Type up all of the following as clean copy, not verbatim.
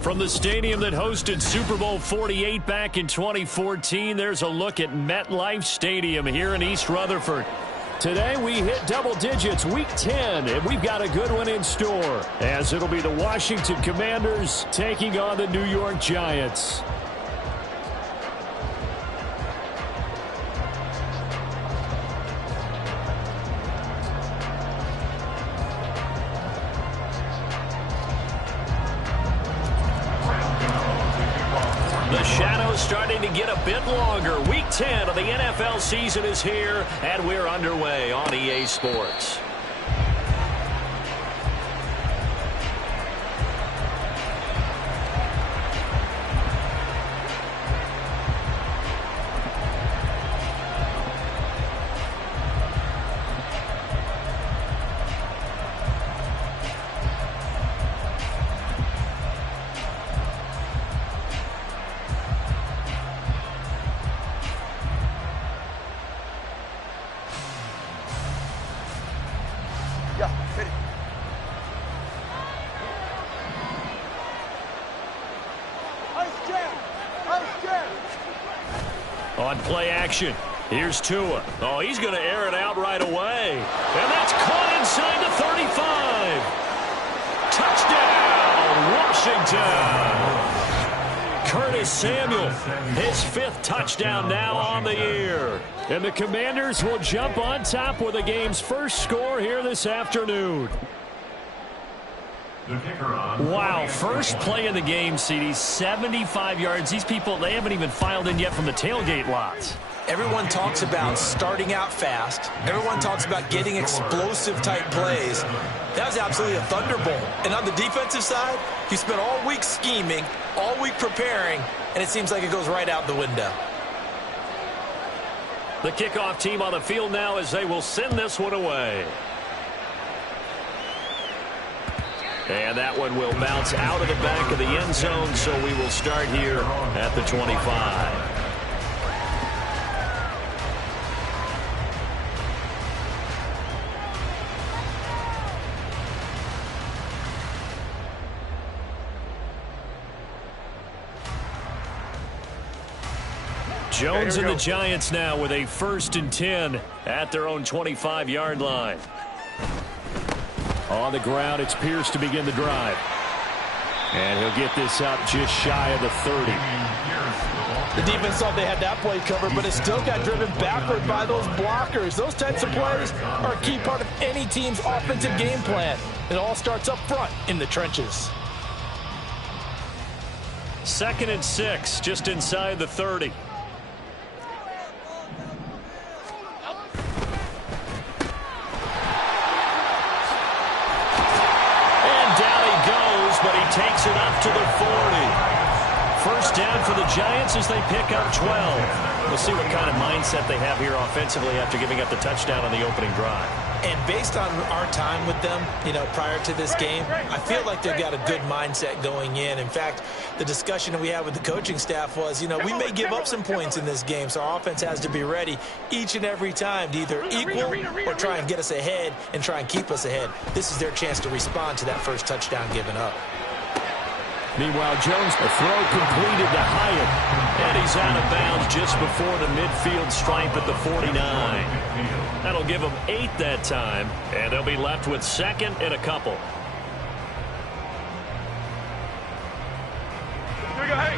From the stadium that hosted Super Bowl 48 back in 2014, there's a look at MetLife Stadium here in East Rutherford. Today we hit double digits, Week 10, and we've got a good one in store, as it'll be the Washington Commanders taking on the New York Giants. The shadow's starting to get a bit longer. Week 10 of the NFL season is here, and we're underway on EA Sports. On play action, here's Tua. Oh, he's going to air it out right away. And that's caught inside the 35. Touchdown, Washington. Curtis Samuel, his 5th touchdown now on the year. And the Commanders will jump on top with the game's first score here this afternoon. Wow, first play of the game, CD, 75 yards. These people, they haven't even filed in yet from the tailgate lots. Everyone talks about starting out fast. Everyone talks about getting explosive-type plays. That was absolutely a thunderbolt. And on the defensive side, you spent all week scheming, all week preparing, and it seems like it goes right out the window. The kickoff team on the field now as they will send this one away. And that one will bounce out of the back of the end zone, so we will start here at the 25. Jones and the Giants now with a 1st and 10 at their own 25-yard line. On the ground, it's Pierce to begin the drive. And he'll get this up just shy of the 30. The defense thought they had that play covered, but it still got driven backward by those blockers. Those types of plays are a key part of any team's offensive game plan. It all starts up front in the trenches. 2nd and 6, just inside the 30. But he takes it up to the 40. First down for the Giants as they pick up 12. We'll see what kind of mindset they have here offensively after giving up the touchdown on the opening drive. And based on our time with them, prior to this game, I feel like they've got a good mindset going in. In fact, the discussion that we had with the coaching staff was, we may give up some points in this game, so our offense has to be ready each and every time to either equal or try and get us ahead and try and keep us ahead. This is their chance to respond to that first touchdown given up. Meanwhile, Jones, a throw completed to Hyatt, and he's out of bounds just before the midfield stripe at the 49. That'll give them 8 that time, and they'll be left with 2nd and a couple. Here we go, hey.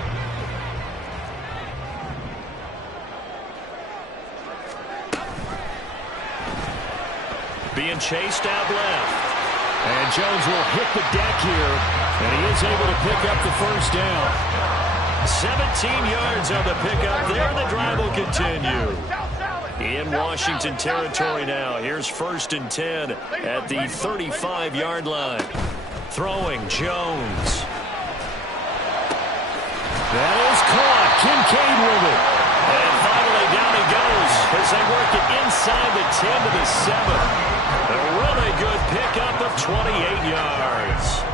Being chased out left. And Jones will hit the deck here, and he is able to pick up the first down. 17 yards on the pickup there, and the drive will continue. In Washington territory now. Here's 1st and 10 at the 35-yard line. Throwing, Jones. That is caught. Kincaid with it. And finally down he goes as they work it inside the 10 to the 7. A really good pickup of 28 yards.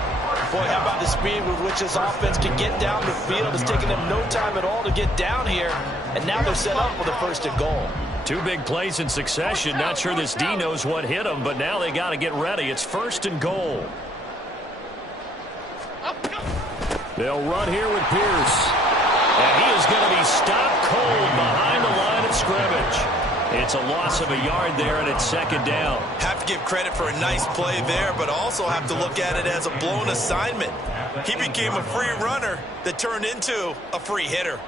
Boy, how about the speed with which this offense can get down the field? It's taken them no time at all to get down here. And now they're set up with a 1st and goal. 2 big plays in succession. Not sure this D knows what hit them, but now they got to get ready. It's 1st and goal. They'll run here with Pierce. And he is going to be stopped cold behind the line of scrimmage. It's a loss of a yard there, and it's 2nd down. Have to give credit for a nice play there, but also have to look at it as a blown assignment. He became a free runner that turned into a free hitter.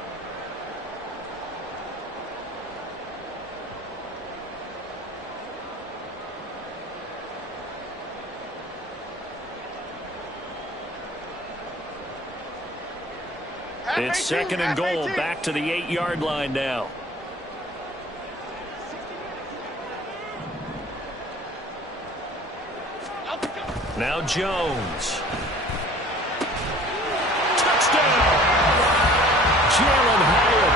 It's 2nd and goal, back to the 8-yard line now. Now Jones. Touchdown! Jalen Hyatt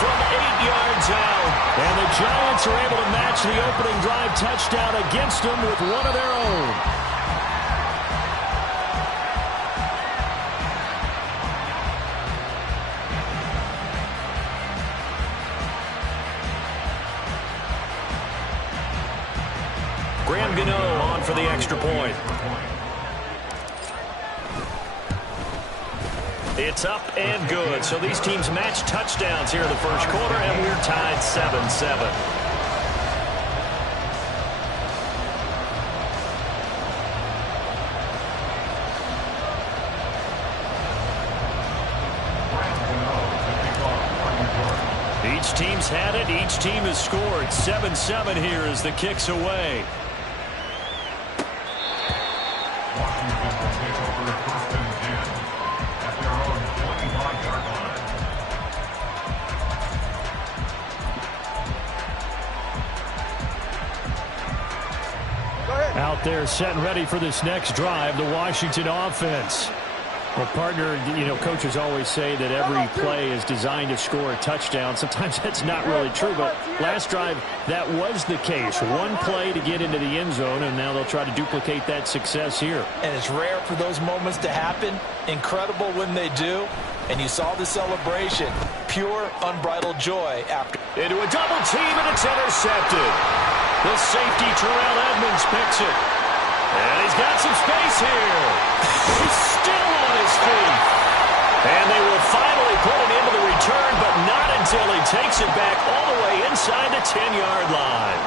from 8 yards out. And the Giants are able to match the opening drive touchdown against them with one of their own. Graham Gano on for the extra point. It's up and good. So these teams match touchdowns here in the 1st quarter, and we're tied 7-7. Each team's had it. Each team has scored. 7-7 here as the kick's away. Out there set and ready for this next drive, the Washington offense. Well, partner, coaches always say that every play is designed to score a touchdown. Sometimes that's not really true, but last drive, that was the case. One play to get into the end zone, and now they'll try to duplicate that success here. And it's rare for those moments to happen. Incredible when they do. And you saw the celebration. Pure, unbridled joy after. Into a double team, and it's intercepted. The safety, Terrell Edmonds, picks it. And he's got some space here. He's still on his feet. And they will finally put it into the return, but not until he takes it back all the way inside the 10-yard line.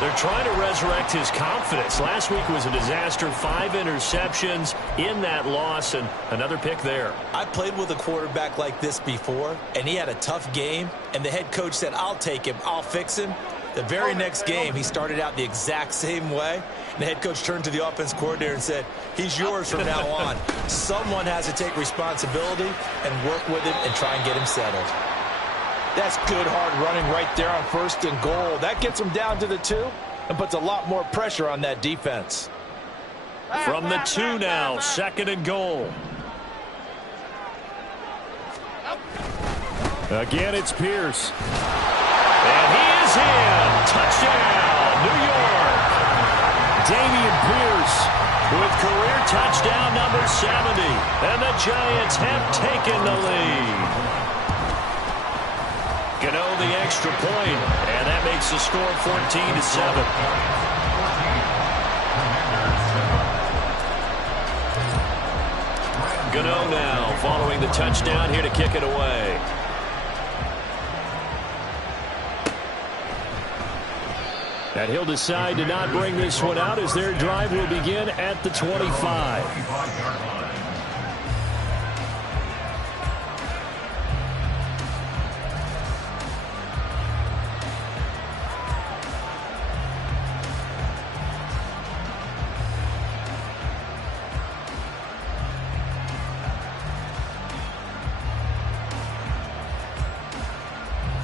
They're trying to resurrect his confidence. Last week was a disaster. 5 interceptions in that loss, and another pick there. I played with a quarterback like this before, and he had a tough game, and the head coach said, I'll take him, I'll fix him. The very next game, he started out the exact same way. And the head coach turned to the offense coordinator and said, he's yours from now on. Someone has to take responsibility and work with him and try and get him settled. That's good hard running right there on 1st and goal. That gets them down to the 2 and puts a lot more pressure on that defense. From the 2 now, 2nd and goal. Again, it's Pierce. And he is in. Touchdown, New York. Dameon Pierce with career touchdown number 70. And the Giants have taken the lead. Gano the extra point, and that makes the score 14-7. Gano now following the touchdown here to kick it away. And he'll decide to not bring this one out as their drive will begin at the 25.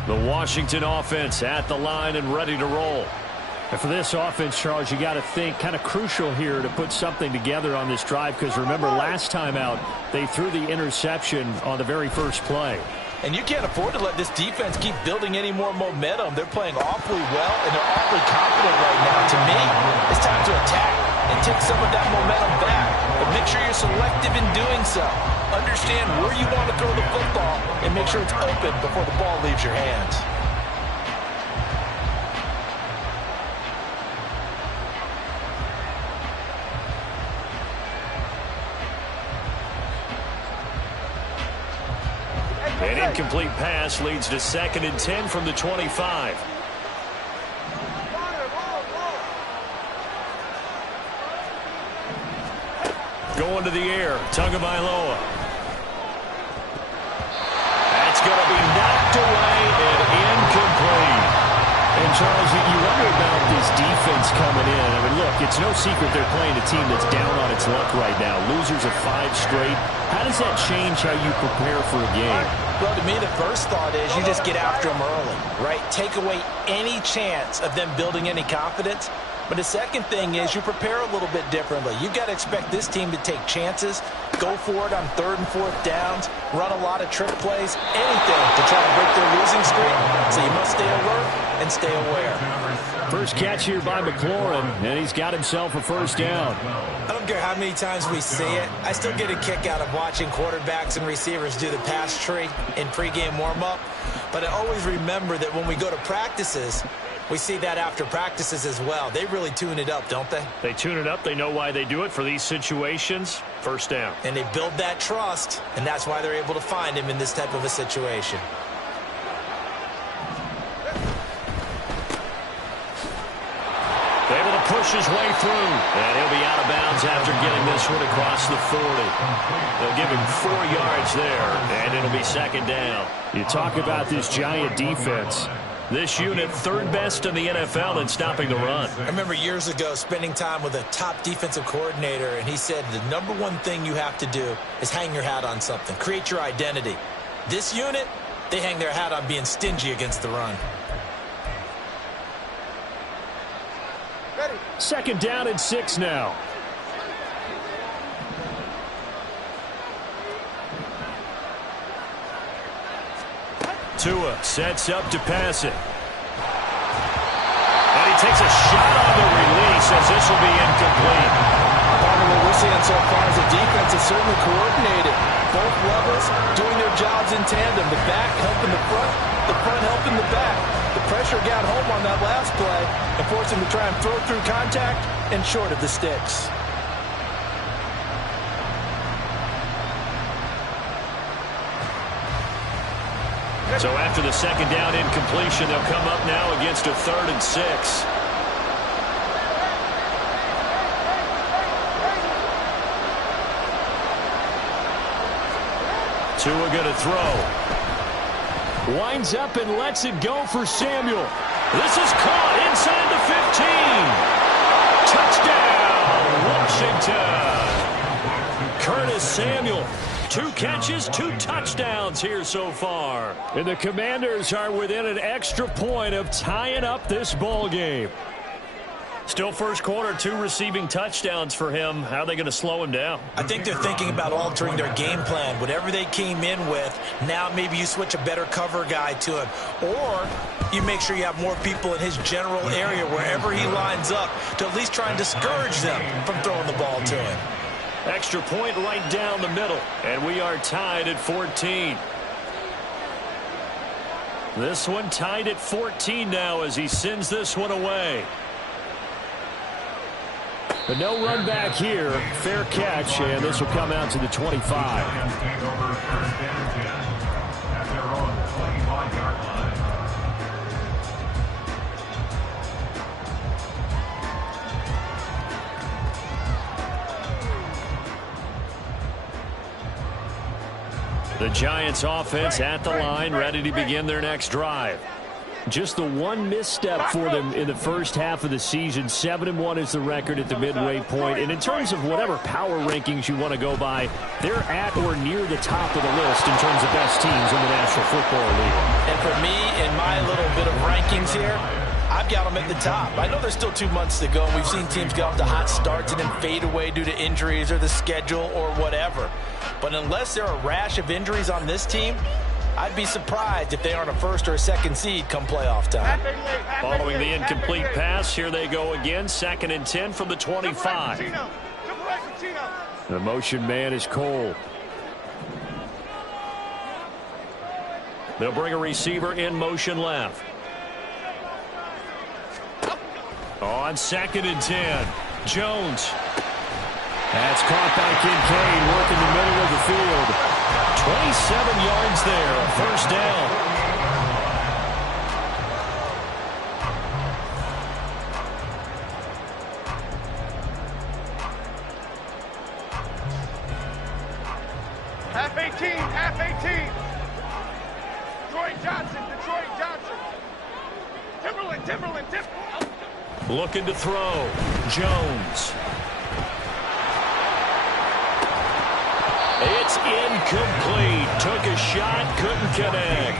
The Washington offense at the line and ready to roll. And for this offense, Charles, you got to think kind of crucial here to put something together on this drive, because remember last time out they threw the interception on the very first play. And you can't afford to let this defense keep building any more momentum. They're playing awfully well, and they're awfully confident right now. To me, it's time to attack and take some of that momentum back. But make sure you're selective in doing so. Understand where you want to throw the football and make sure it's open before the ball leaves your hands. An incomplete pass leads to 2nd and 10 from the 25. Going to the air, Tagovailoa. That's going to be knocked away and incomplete. And Charles, you wonder about this defense coming in. I mean, look, it's no secret they're playing a team that's down on its luck right now. Losers of 5 straight. How does that change how you prepare for a game? Well, to me, the first thought is you just get after them early, right? Take away any chance of them building any confidence. But the second thing is you prepare a little bit differently. You've got to expect this team to take chances, go for it on 3rd and 4th downs, run a lot of trick plays, anything to try to break their losing streak. So you must stay alert and stay aware. First catch here by McLaurin, and he's got himself a first down. I don't care how many times we see it. I still get a kick out of watching quarterbacks and receivers do the pass tree in pregame warm-up. But I always remember that when we go to practices, we see that after practices as well. They really tune it up, don't they? They tune it up. They know why they do it for these situations. First down. And they build that trust, and that's why they're able to find him in this type of a situation. Able to push his way through. And he'll be out of bounds after getting this one across the 40. They'll give him 4 yards there, and it'll be 2nd down. You talk about this giant defense. This unit 3rd best in the NFL in stopping the run. I remember years ago spending time with a top defensive coordinator, and he said the number one thing you have to do is hang your hat on something. Create your identity. This unit, they hang their hat on being stingy against the run. 2nd down and 6 now. Tua sets up to pass it. And he takes a shot on the release as this will be incomplete. Part of what we're seeing so far is the defense is certainly coordinated. Both levels doing their jobs in tandem. The back helping the front helping the back. The pressure got home on that last play and forced him to try and throw through contact and short of the sticks. So after the 2nd down incompletion, they'll come up now against a 3rd and 6. Tua going to throw. Winds up and lets it go for Samuel. This is caught inside the 15. Touchdown, Washington. Curtis Samuel. 2 catches, 2 touchdowns here so far. And the Commanders are within an extra point of tying up this ball game. Still first quarter, 2 receiving touchdowns for him. How are they going to slow him down? I think they're thinking about altering their game plan. Whatever they came in with, now maybe you switch a better cover guy to him. Or you make sure you have more people in his general area wherever he lines up to at least try and discourage them from throwing the ball to him. Extra point right down the middle. And we are tied at 14. This one tied at 14 now as he sends this one away. But no run back here. Fair catch, and this will come out to the 25. The Giants offense at the line, ready to begin their next drive. Just the one misstep for them in the first half of the season. 7-1 is the record at the midway point. And in terms of whatever power rankings you want to go by, they're at or near the top of the list in terms of best teams in the National Football League. And for me, in my little bit of rankings here, I've got them at the top. I know there's still 2 months to go, and we've seen teams get off to hot starts and then fade away due to injuries or the schedule or whatever. But unless there are a rash of injuries on this team, I'd be surprised if they aren't a first or a second seed come playoff time. Following the incomplete pass, here they go again. 2nd and 10 from the 25. The motion man is Cole. They'll bring a receiver in motion left. On 2nd and 10, Jones. That's caught by Kincaid, working the middle of the field. 27 yards there, a first down. Half 18, half 18. Detroit Johnson. Timberland. Looking to throw. Jones. It's incomplete. Took a shot, couldn't connect.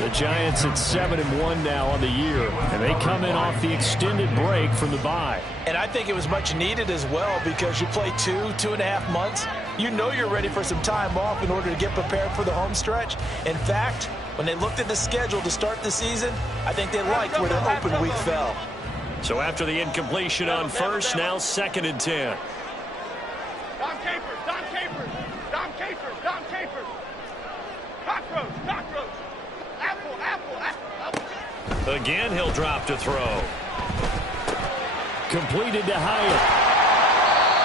The Giants at 7-1 now on the year, and they come in off the extended break from the bye. And I think it was much needed as well, because you play 2.5 months. You know you're ready for some time off in order to get prepared for the home stretch. In fact, when they looked at the schedule to start the season, I think they liked where their open week fell. So after the incompletion on first, now 2nd and 10. Dom Capers. Cockroach. Apple. Again, he'll drop to throw. Completed to Hyatt.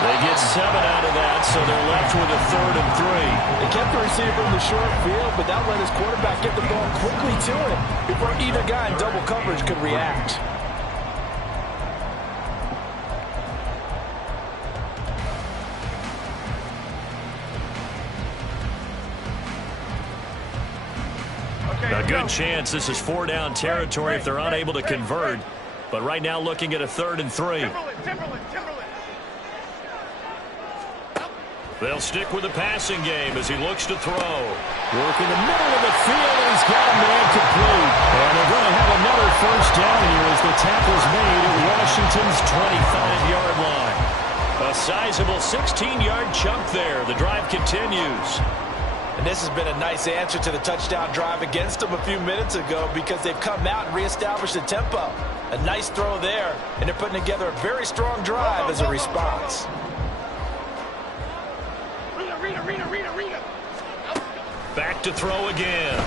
They get 7 out of that, so they're left with a 3rd and 3. They kept the receiver in the short field, but that let his quarterback get the ball quickly to him before either guy in double coverage could react. A good chance this is 4-down territory if they're unable to convert. But right now looking at a 3rd and 3. Timberland. They'll stick with the passing game as he looks to throw. Work in the middle of the field, and he's got a man complete. And they're going to have another first down here as the tackle's made at Washington's 25-yard line. A sizable 16-yard chunk there. The drive continues. And this has been a nice answer to the touchdown drive against them a few minutes ago, because they've come out and reestablished the tempo. A nice throw there, and they're putting together a very strong drive as a response. Rita. Back to throw again.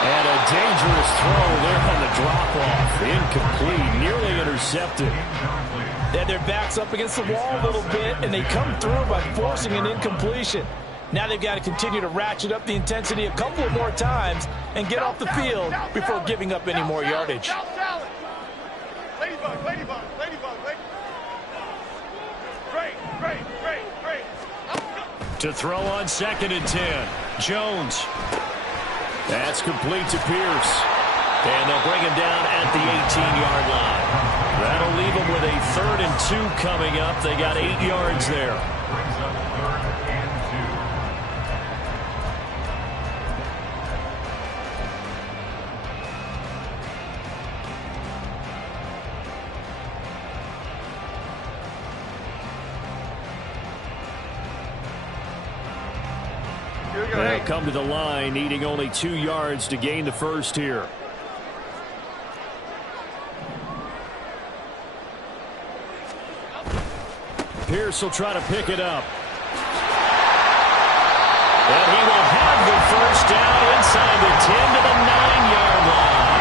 And a dangerous throw there on the drop-off. Incomplete, nearly intercepted. They had their backs up against the wall a little bit, and they come through by forcing an incompletion. Now they've got to continue to ratchet up the intensity a couple of more times and get off the field before giving up any more yardage. Ladybug. Great. To throw on 2nd and 10. Jones. That's complete to Pierce. And they'll bring him down at the 18-yard line. That'll leave them with a 3rd and 2 coming up. They got 8 yards there. They'll come to the line, needing only 2 yards to gain the first here. Pierce will try to pick it up. And he will have the first down inside the 10 to the 9-yard line.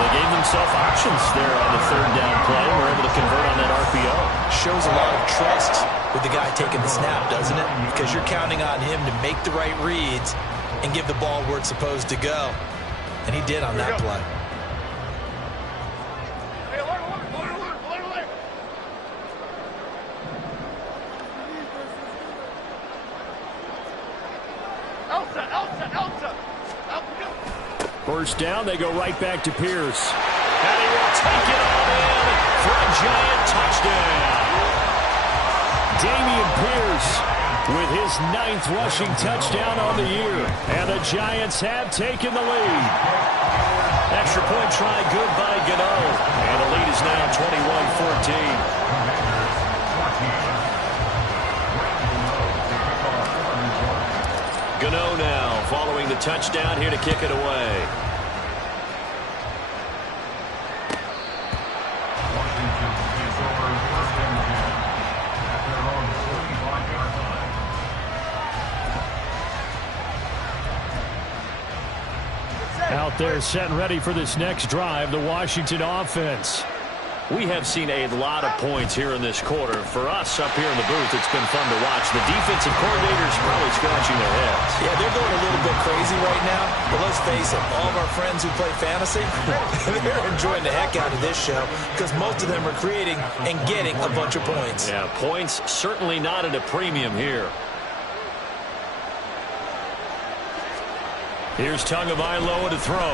They gave themselves options there on the 3rd down play. We're able to convert on that RPO. Shows a lot of trust with the guy taking the snap, doesn't it? Because you're counting on him to make the right reads and give the ball where it's supposed to go. And he did on that play. Hey, alert. Elsa. First down, they go right back to Pierce. And he will take it all in for a giant touchdown. Dameon Pierce with his 9th rushing touchdown on the year. And the the Giants have taken the lead. Extra point try good by Gano. And the lead is now 21-14. Gano now following the touchdown here to kick it away. Out there set and ready for this next drive, the Washington offense. We have seen a lot of points here in this quarter. For us up here in the booth, it's been fun to watch. The defensive coordinators probably scratching their heads. Yeah, they're going a little bit crazy right now. But let's face it, all of our friends who play fantasy, they're enjoying the heck out of this show because most of them are creating and getting a bunch of points. Yeah, points certainly not at a premium here. Here's Tagovailoa to throw.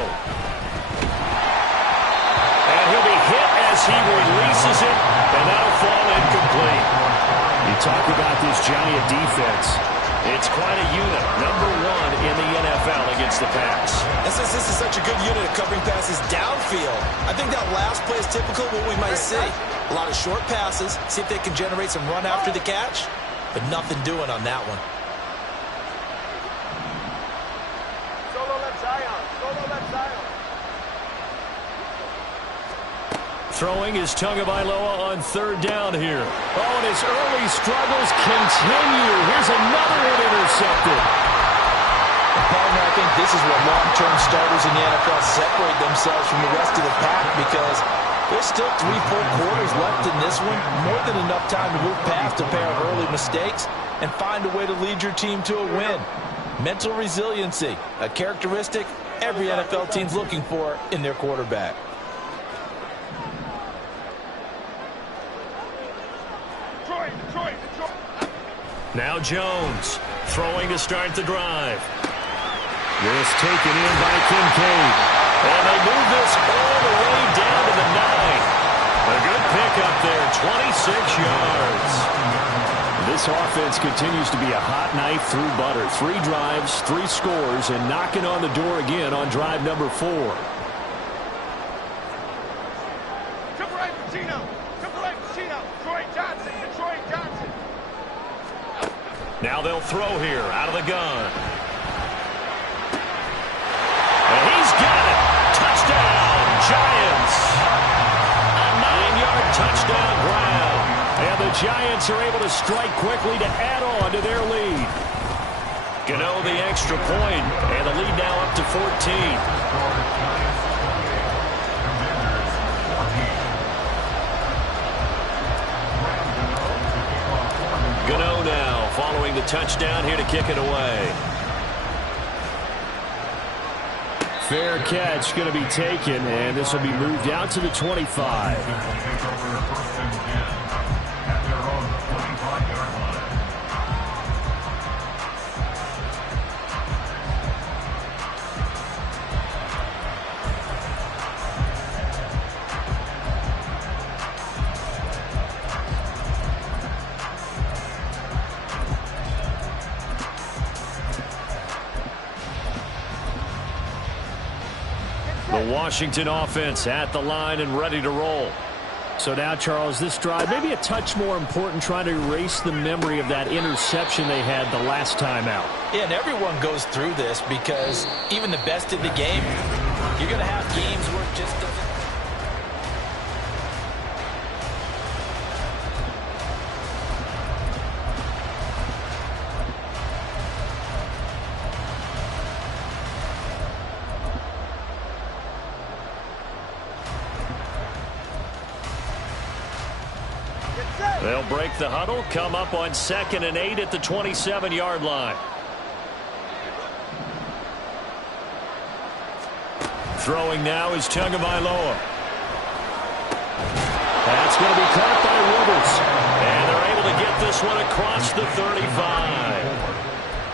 And he'll be hit as he releases it, and that'll fall incomplete. You talk about this Giant defense. It's quite a unit, number one in the NFL against the pass. And since this is such a good unit of covering passes downfield, I think that last play is typical of what we might see. A lot of short passes, see if they can generate some run after the catch, but nothing doing on that one. Throwing is Tagovailoa on third down here. Oh, and his early struggles continue. Here's another one intercepted. Partner, I think this is where long-term starters in the NFL separate themselves from the rest of the pack because there's still 3-4 quarters left in this one. More than enough time to move past a pair of early mistakes and find a way to lead your team to a win. Mental resiliency, a characteristic every NFL team's looking for in their quarterback. Now Jones throwing to start the drive. This taken in by Kincaid. And they move this all the way down to the 9. A good pickup there, 26 yards. This offense continues to be a hot knife through butter. 3 drives, 3 scores, and knocking on the door again on drive number 4. Now they'll throw here out of the gun. And he's got it. Touchdown, Giants. A 9-yard touchdown ground. And the Giants are able to strike quickly to add on to their lead. Gano the extra point, and the lead now up to 14. Gano now following the touchdown here to kick it away. Fair catch going to be taken, and this will be moved out to the 25. The Washington offense at the line and ready to roll. So now, Charles, this drive maybe a touch more important, trying to erase the memory of that interception they had the last time out. Yeah, and everyone goes through this because even the best of the game, you're going to have games where it just doesn't. They'll break the huddle, come up on 2nd and 8 at the 27-yard line. Throwing now is Tagovailoa. That's going to be caught by Rivers. And they're able to get this one across the 35.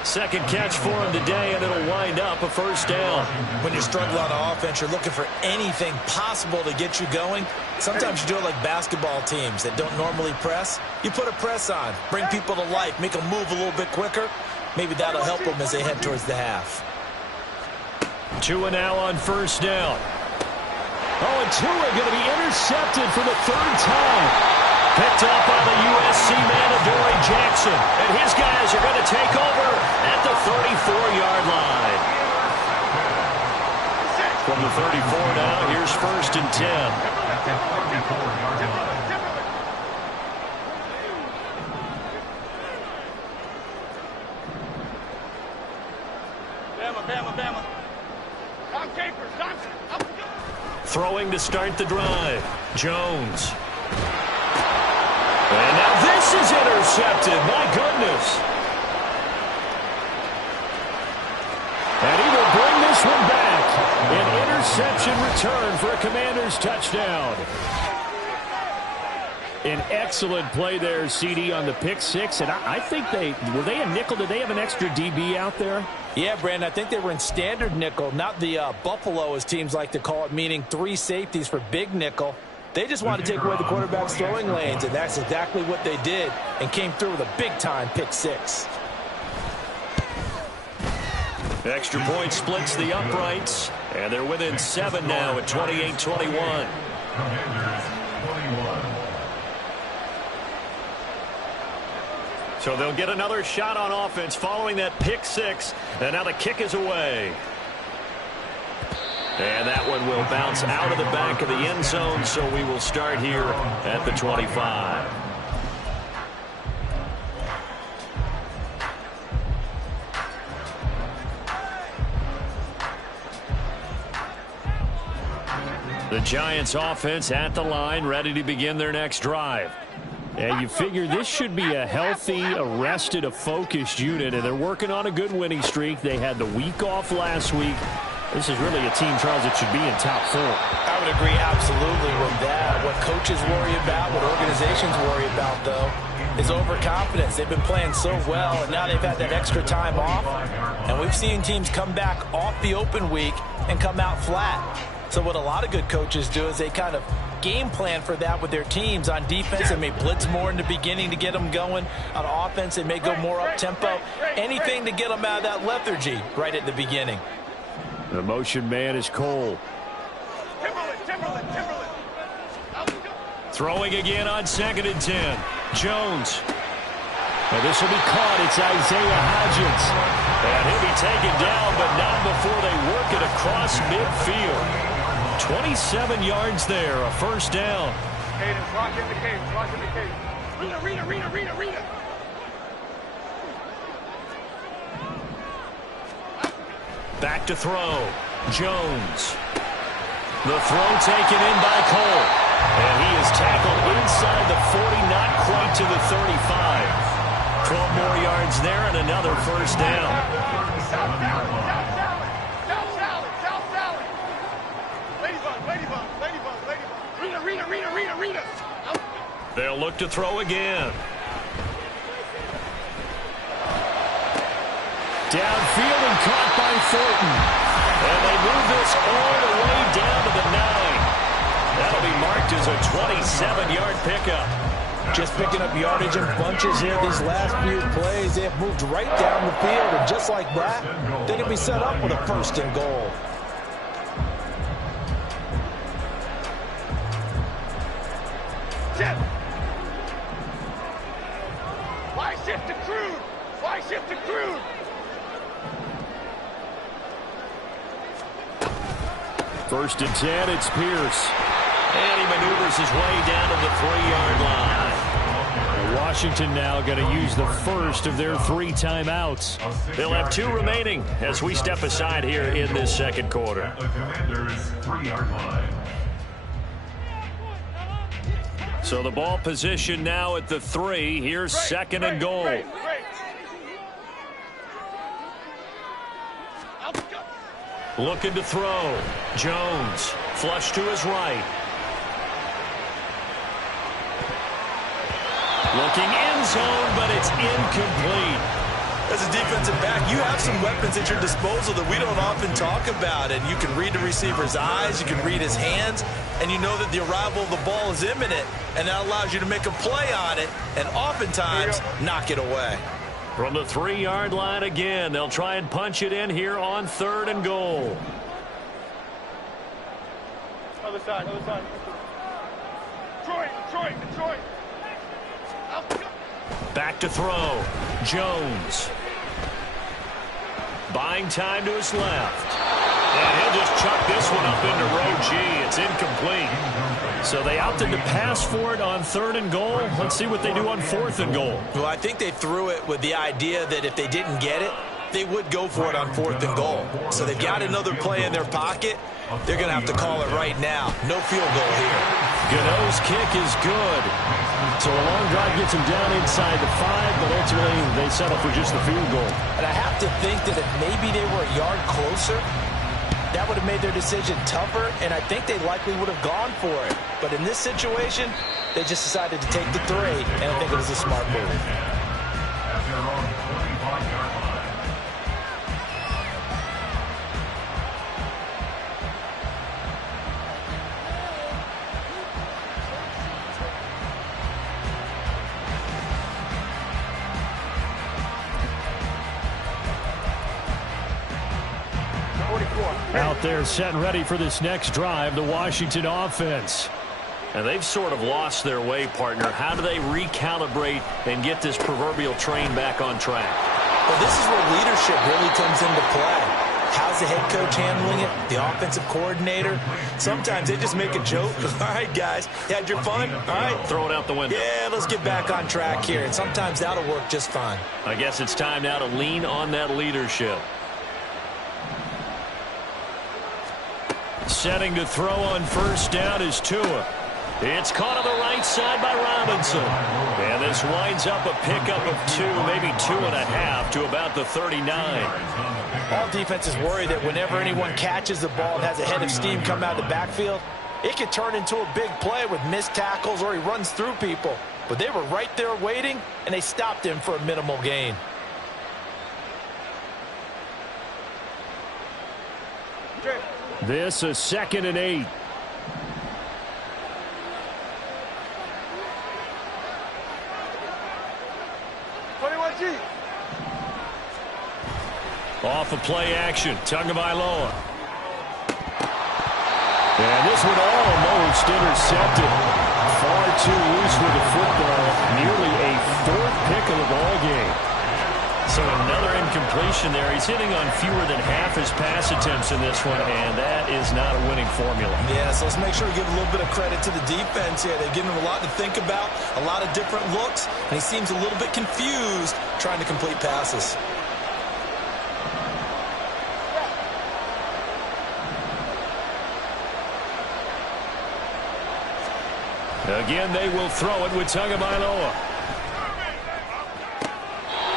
Second catch for him today, and it'll wind up a first down. When you're struggling on offense, you're looking for anything possible to get you going. Sometimes you do it like basketball teams that don't normally press. You put a press on, bring people to life, make them move a little bit quicker. Maybe that'll help them as they head towards the half. Tua now on first down. Oh, and Tua going to be intercepted for the third time. Picked up by the USC man, Adoree Jackson. And his guys are going to take over at the 34-yard line. From the 34 now, here's first and 10. Bama. Tom Capers, Johnson. Throwing to start the drive. Jones. And now this is intercepted. My goodness. And he will bring this one back. An interception return for a Commanders touchdown. An excellent play there, CD, on the pick six. And I think were they a nickel? Did they have an extra DB out there? Yeah, Brandon, I think they were in standard nickel, not the Buffalo, as teams like to call it, meaning 3 safeties for big nickel. They just wanted to take away the quarterback's throwing lanes, and that's exactly what they did, and came through with a big-time pick six. Extra point splits the uprights, and they're within 7 now at 28-21. So they'll get another shot on offense following that pick six, and now the kick is away. And that one will bounce out of the back of the end zone, so we will start here at the 25. The Giants offense at the line, ready to begin their next drive. And you figure this should be a healthy, a rested, a focused unit, and they're working on a good winning streak. They had the week off last week. This is really a team, Charles, that should be in top 4. I would agree absolutely with that. What coaches worry about, what organizations worry about, though, is overconfidence. They've been playing so well, and now they've had that extra time off. And we've seen teams come back off the open week and come out flat. So what a lot of good coaches do is they kind of game plan for that with their teams. On defense, they may blitz more in the beginning to get them going. On offense, they may go more up-tempo. Anything to get them out of that lethargy right at the beginning. The motion man is Cole. Timberland. Throwing again on 2nd and 10. Jones. And this will be caught. It's Isaiah Hodgins. And he'll be taken down, but not before they work it across midfield. 27 yards there, a first down. Cadence, lock in the cage. Rita. Back to throw. Jones. The throw taken in by Cole. And he is tackled inside the 40, not quite to the 35. 12 more yards there and another first down. South Sally. Ladybug. Rita. They'll look to throw again. Downfield and caught by Thornton. And they move this all the way down to the 9. That'll be marked as a 27-yard pickup. Just picking up yardage in bunches here these last few plays. They have moved right down the field, and just like that, they can be set up with a first and goal. Why shift to Crude? First and 10, it's Pierce. And he maneuvers his way down to the 3-yard line. Washington now going to use the first of their 3 timeouts. They'll have 2 remaining as we step aside here in this second quarter. So the ball position now at the 3. Here's 2nd and goal. Looking to throw. Jones. Flush to his right. Looking end zone, but it's incomplete. As a defensive back, you have some weapons at your disposal that we don't often talk about. And you can read the receiver's eyes, you can read his hands, and you know that the arrival of the ball is imminent, and that allows you to make a play on it and oftentimes knock it away. From the 3-yard line again, they'll try and punch it in here on 3rd and goal. Other side, other side. Detroit. Back to throw. Jones. Buying time to his left. And he'll just chuck this one up into row G. It's incomplete. So they opted to pass for it on 3rd and goal. Let's see what they do on 4th and goal. Well, I think they threw it with the idea that if they didn't get it, they would go for it on 4th and goal. So they've got another play in their pocket. They're going to have to call it right now. No field goal here. Gano's kick is good. So a long drive gets him down inside the 5, but ultimately they settle for just the field goal. And I have to think that if maybe they were a yard closer, that would have made their decision tougher, and I think they likely would have gone for it. But in this situation, they just decided to take the 3, and I think it was a smart move. Out there set and ready for this next drive, the Washington offense. And they've sort of lost their way, partner. How do they recalibrate and get this proverbial train back on track? Well, this is where leadership really comes into play. How's the head coach handling it? The offensive coordinator? Sometimes they just make a joke. All right, guys, you had your fun? All right. Throw it out the window. Yeah, let's get back on track here. And sometimes that'll work just fine. I guess it's time now to lean on that leadership. Setting to throw on 1st down is Tua. It's caught on the right side by Robinson. And this winds up a pickup of 2, maybe 2.5 to about the 39. All defenses worry that whenever anyone catches the ball and has a head of steam come out of the backfield, it can turn into a big play with missed tackles or he runs through people. But they were right there waiting, and they stopped him for a minimal gain. This is 2nd and 8. Off of play action, Tagovailoa. And this one almost intercepted. Far too loose with the football. Nearly a 4th pick of the ball game. So another incompletion there. He's hitting on fewer than half his pass attempts in this one, and that is not a winning formula. Yeah, so let's make sure we give a little bit of credit to the defense here. They've given him a lot to think about, a lot of different looks, and he seems a little bit confused trying to complete passes. Again, they will throw it with Tagovailoa.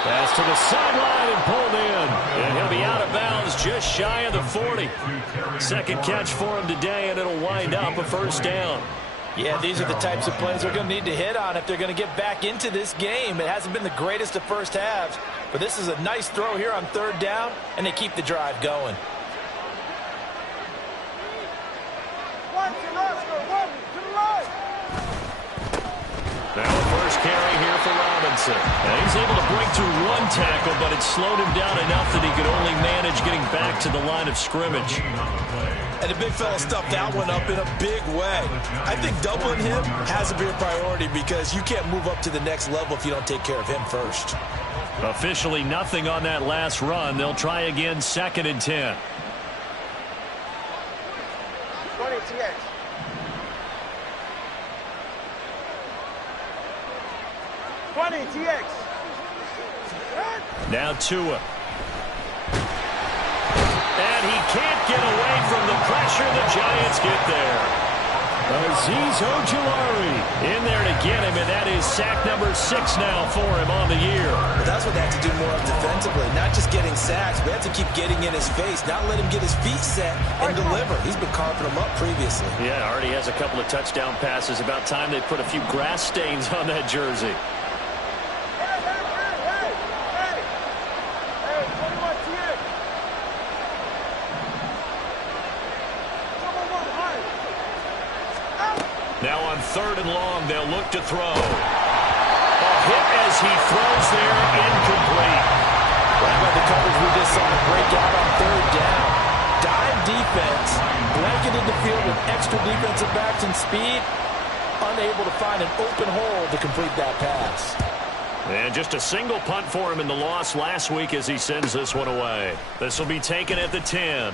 Pass to the sideline and pulled in. And he'll be out of bounds just shy of the 40. Second catch for him today, and it'll wind up a 1st down. Yeah, these are the types of plays they're going to need to hit on if they're going to get back into this game. It hasn't been the greatest of first halves, but this is a nice throw here on 3rd down, and they keep the drive going. Now a first carry here for Robinson. And he's able to break through 1 tackle, but it slowed him down enough that he could only manage getting back to the line of scrimmage. And the big fella stuffed that one up in a big way. I think doubling him has to be a priority because you can't move up to the next level if you don't take care of him first. Officially nothing on that last run. They'll try again 2nd and 10. 20 TX. TX. Now Tua. And he can't get away from the pressure. The Giants get there. Azeez Ojulari in there to get him, and that is sack number 6 now for him on the year. But that's what they have to do more of defensively, not just getting sacks. We have to keep getting in his face, not let him get his feet set and deliver. He's been carving them up previously. Yeah, already has a couple of touchdown passes. About time they put a few grass stains on that jersey. Now on 3rd and long, they'll look to throw. A hit as he throws there, incomplete. Right by the coverage we just saw him break out on 3rd down. Dime defense, blanketed the field with extra defensive backs and speed, unable to find an open hole to complete that pass. And just a single punt for him in the loss last week as he sends this one away. This will be taken at the 10.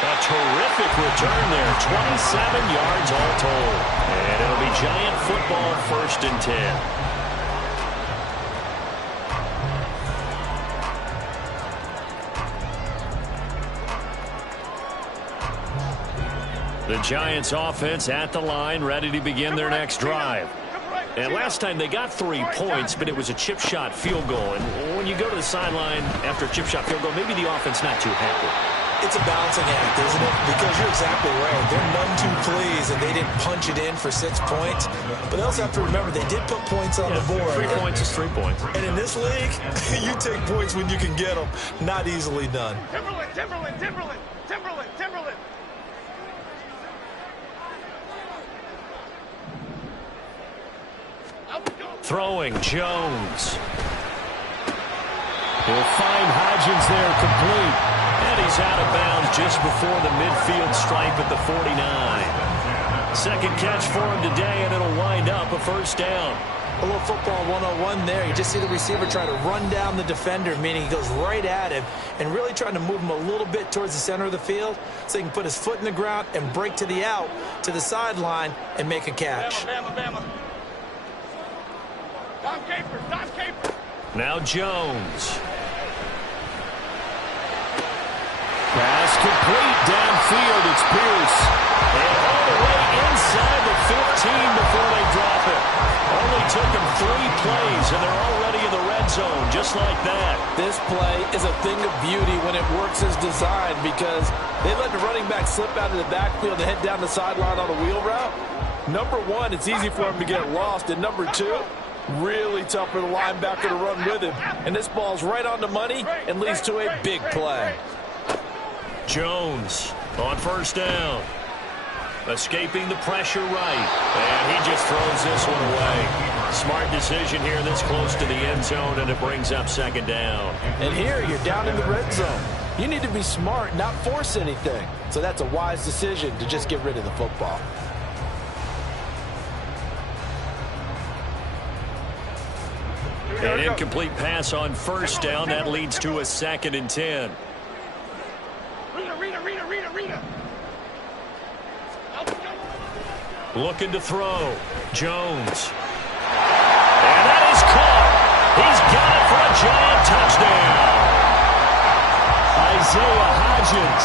A terrific return there, 27 yards all told. And it'll be Giant football, 1st and 10. The Giants offense at the line, ready to begin their next drive. And last time they got 3 points, but it was a chip shot field goal. And when you go to the sideline after a chip shot field goal, maybe the offense not too happy. It's a balancing act, isn't it? Because you're exactly right. They're none too pleased, and they didn't punch it in for 6 points. But they also have to remember they did put points on the board. 3 points is 3 points. And in this league, you take points when you can get them. Not easily done. Timberland, Timberland, Timberland, Timberland, Timberland. Throwing, Jones. He'll find Hodgins there, complete. And he's out of bounds just before the midfield stripe at the 49. Second catch for him today, and it'll wind up a 1st down. A little football 101 there. You just see the receiver try to run down the defender, meaning he goes right at him and really trying to move him a little bit towards the center of the field so he can put his foot in the ground and break to the out, to the sideline, and make a catch. Bama, Bama, Bama. Tom Capers, Tom Capers. Now Jones. Pass complete downfield. It's Pierce. And all the way inside the 15 before they drop it. Only took them 3 plays, and they're already in the red zone, just like that. This play is a thing of beauty when it works as designed because they let the running back slip out of the backfield and head down the sideline on a wheel route. Number 1, it's easy for him to get lost. And number 2, really tough for the linebacker to run with him. And this ball's right on the money and leads to a big play. Jones on 1st down. Escaping the pressure right. And he just throws this one away. Smart decision here this close to the end zone, and it brings up 2nd down. And here you're down in the red zone. You need to be smart, not force anything. So that's a wise decision to just get rid of the football. An incomplete pass on 1st down. That leads to a 2nd and 10. Rita. Looking to throw. Jones. And that is caught. He's got it for a Giant touchdown. Isaiah Hodgins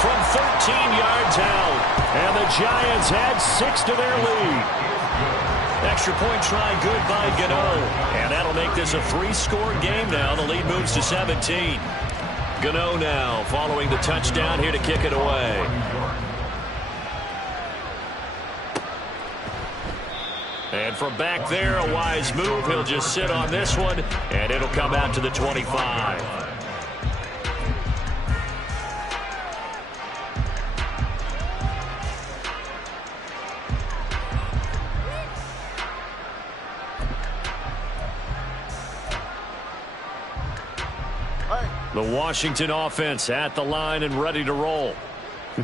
from 13 yards out. And the Giants add 6 to their lead. Extra point try good by Gano. And that'll make this a 3-score game now. The lead moves to 17. Gano now following the touchdown here to kick it away. And from back there, a wise move. He'll just sit on this one, and it'll come out to the 25. The Washington offense at the line and ready to roll.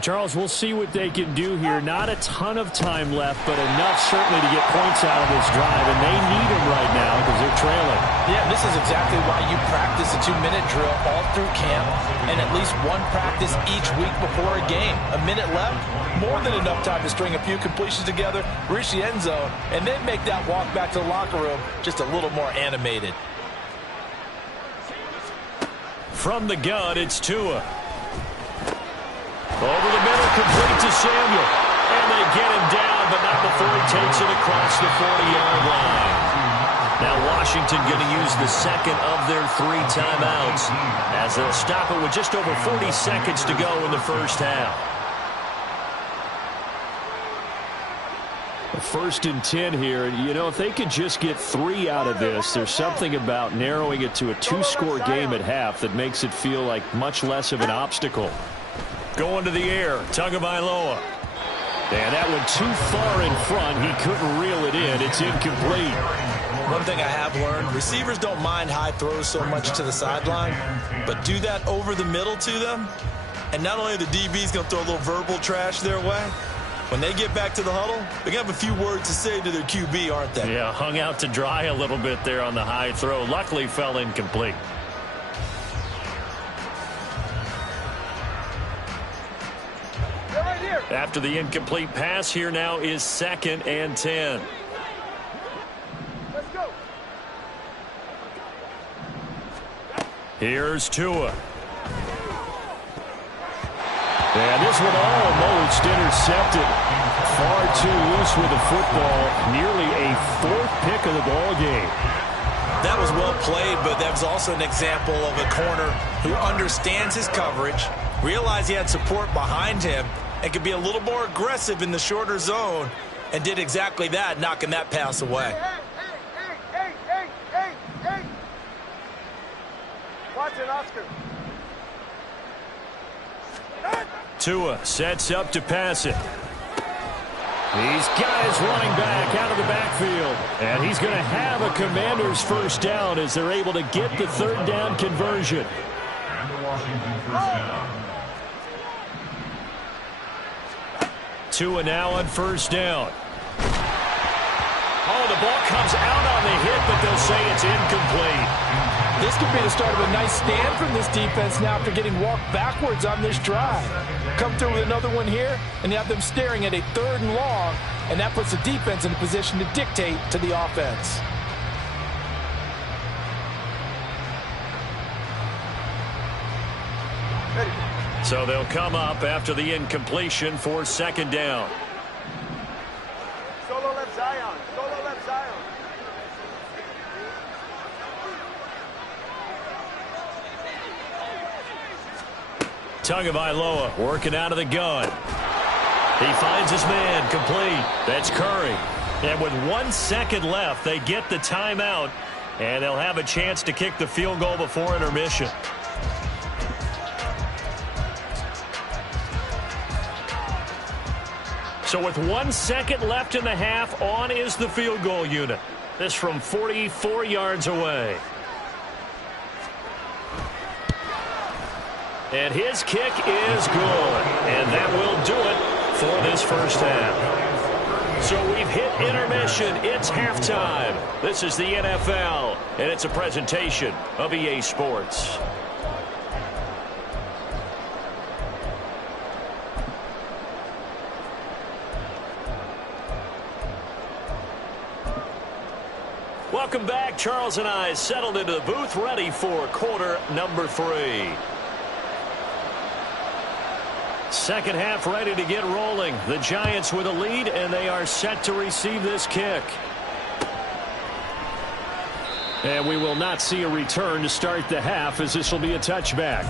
Charles, we'll see what they can do here. Not a ton of time left, but enough certainly to get points out of this drive, and they need them right now because they're trailing. Yeah, this is exactly why you practice a 2-minute drill all through camp and at least one practice each week before a game. A minute left, more than enough time to string a few completions together, reach the end zone, and then make that walk back to the locker room just a little more animated. From the gun, it's Tua. Over the middle, complete to Samuel. And they get him down, but not before he takes it across the 40-yard line. Now Washington going to use the 2nd of their 3 timeouts as they'll stop it with just over 40 seconds to go in the 1st half. A 1st and 10 here. You know, if they could just get 3 out of this, there's something about narrowing it to a 2-score game at half that makes it feel like much less of an obstacle. Going to the air, Tagovailoa. And that one too far in front. He couldn't reel it in. It's incomplete. One thing I have learned, receivers don't mind high throws so much to the sideline, but do that over the middle to them, and not only the DB's going to throw a little verbal trash their way, when they get back to the huddle, they're going to have a few words to say to their QB, aren't they? Yeah, hung out to dry a little bit there on the high throw. Luckily fell incomplete. After the incomplete pass, here now is 2nd and 10. Let's go. Here's Tua. And this one almost intercepted. Far too loose with the football. Nearly a 4th pick of the ball game. That was well played, but that was also an example of a corner who understands his coverage, realized he had support behind him, and could be a little more aggressive in the shorter zone, and did exactly that, knocking that pass away. Hey. Watch it, Oscar. Tua sets up to pass it. These guys running back out of the backfield. And he's going to have a Commanders first down as they're able to get the 3rd down conversion. Tua now on 1st down. Oh, the ball comes out on the hit, but they'll say it's incomplete. This could be the start of a nice stand from this defense now after getting walked backwards on this drive. Come through with another one here, and you have them staring at a 3rd and long, and that puts the defense in a position to dictate to the offense. So they'll come up after the incompletion for 2nd down. Solo left Zion. Solo left Zion. Tagovailoa working out of the gun. He finds his man complete. That's Curry. And with 1 second left, they get the timeout, and they'll have a chance to kick the field goal before intermission. So with 1 second left in the half, on is the field goal unit. This from 44 yards away. And his kick is good. And that will do it for this first half. So we've hit intermission. It's halftime. This is the NFL, and it's a presentation of EA Sports. Welcome back. Charles and I settled into the booth, ready for quarter number 3. Second half ready to get rolling. The Giants with a lead, and they are set to receive this kick. And we will not see a return to start the half, as this will be a touchback.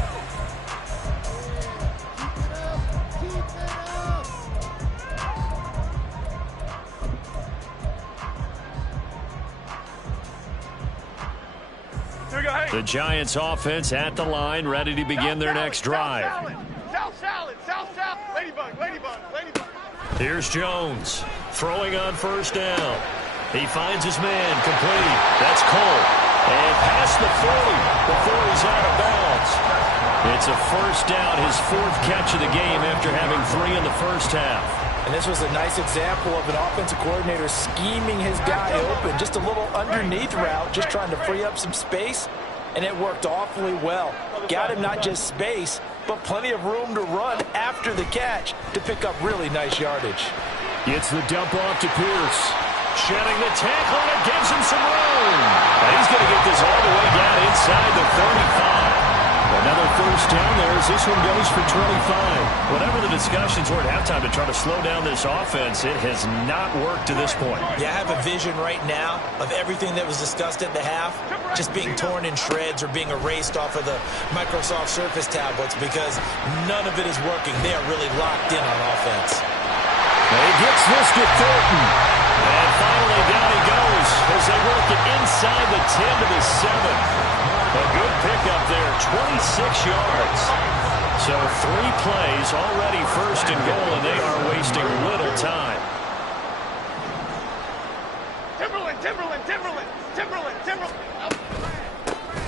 The Giants offense at the line, ready to begin their next drive. South salad. Ladybug. Here's Jones throwing on first down. He finds his man complete. That's Cole. And past the 40 before he's out of bounds. It's a first down, his 4th catch of the game after having 3 in the first half. And this was a nice example of an offensive coordinator scheming his guy open. Just a little underneath route, just trying to free up some space. And it worked awfully well. Got him not just space, but plenty of room to run after the catch to pick up really nice yardage. Gets the dump off to Pierce. Shedding the tackle, and it gives him some room. And he's going to get this all the way down inside the 35. Another first down there as this one goes for 25. Whatever the discussions were at halftime to try to slow down this offense, it has not worked to this point. Yeah, I have a vision right now of everything that was discussed at the half just being torn in shreds or being erased off of the Microsoft Surface tablets because none of it is working. They are really locked in on offense. He gets this to Thornton. And finally down he goes as they work it inside the 10 to the 7. A good pickup there, 26 yards. So 3 plays already first and goal, and they are wasting little time. Timberland.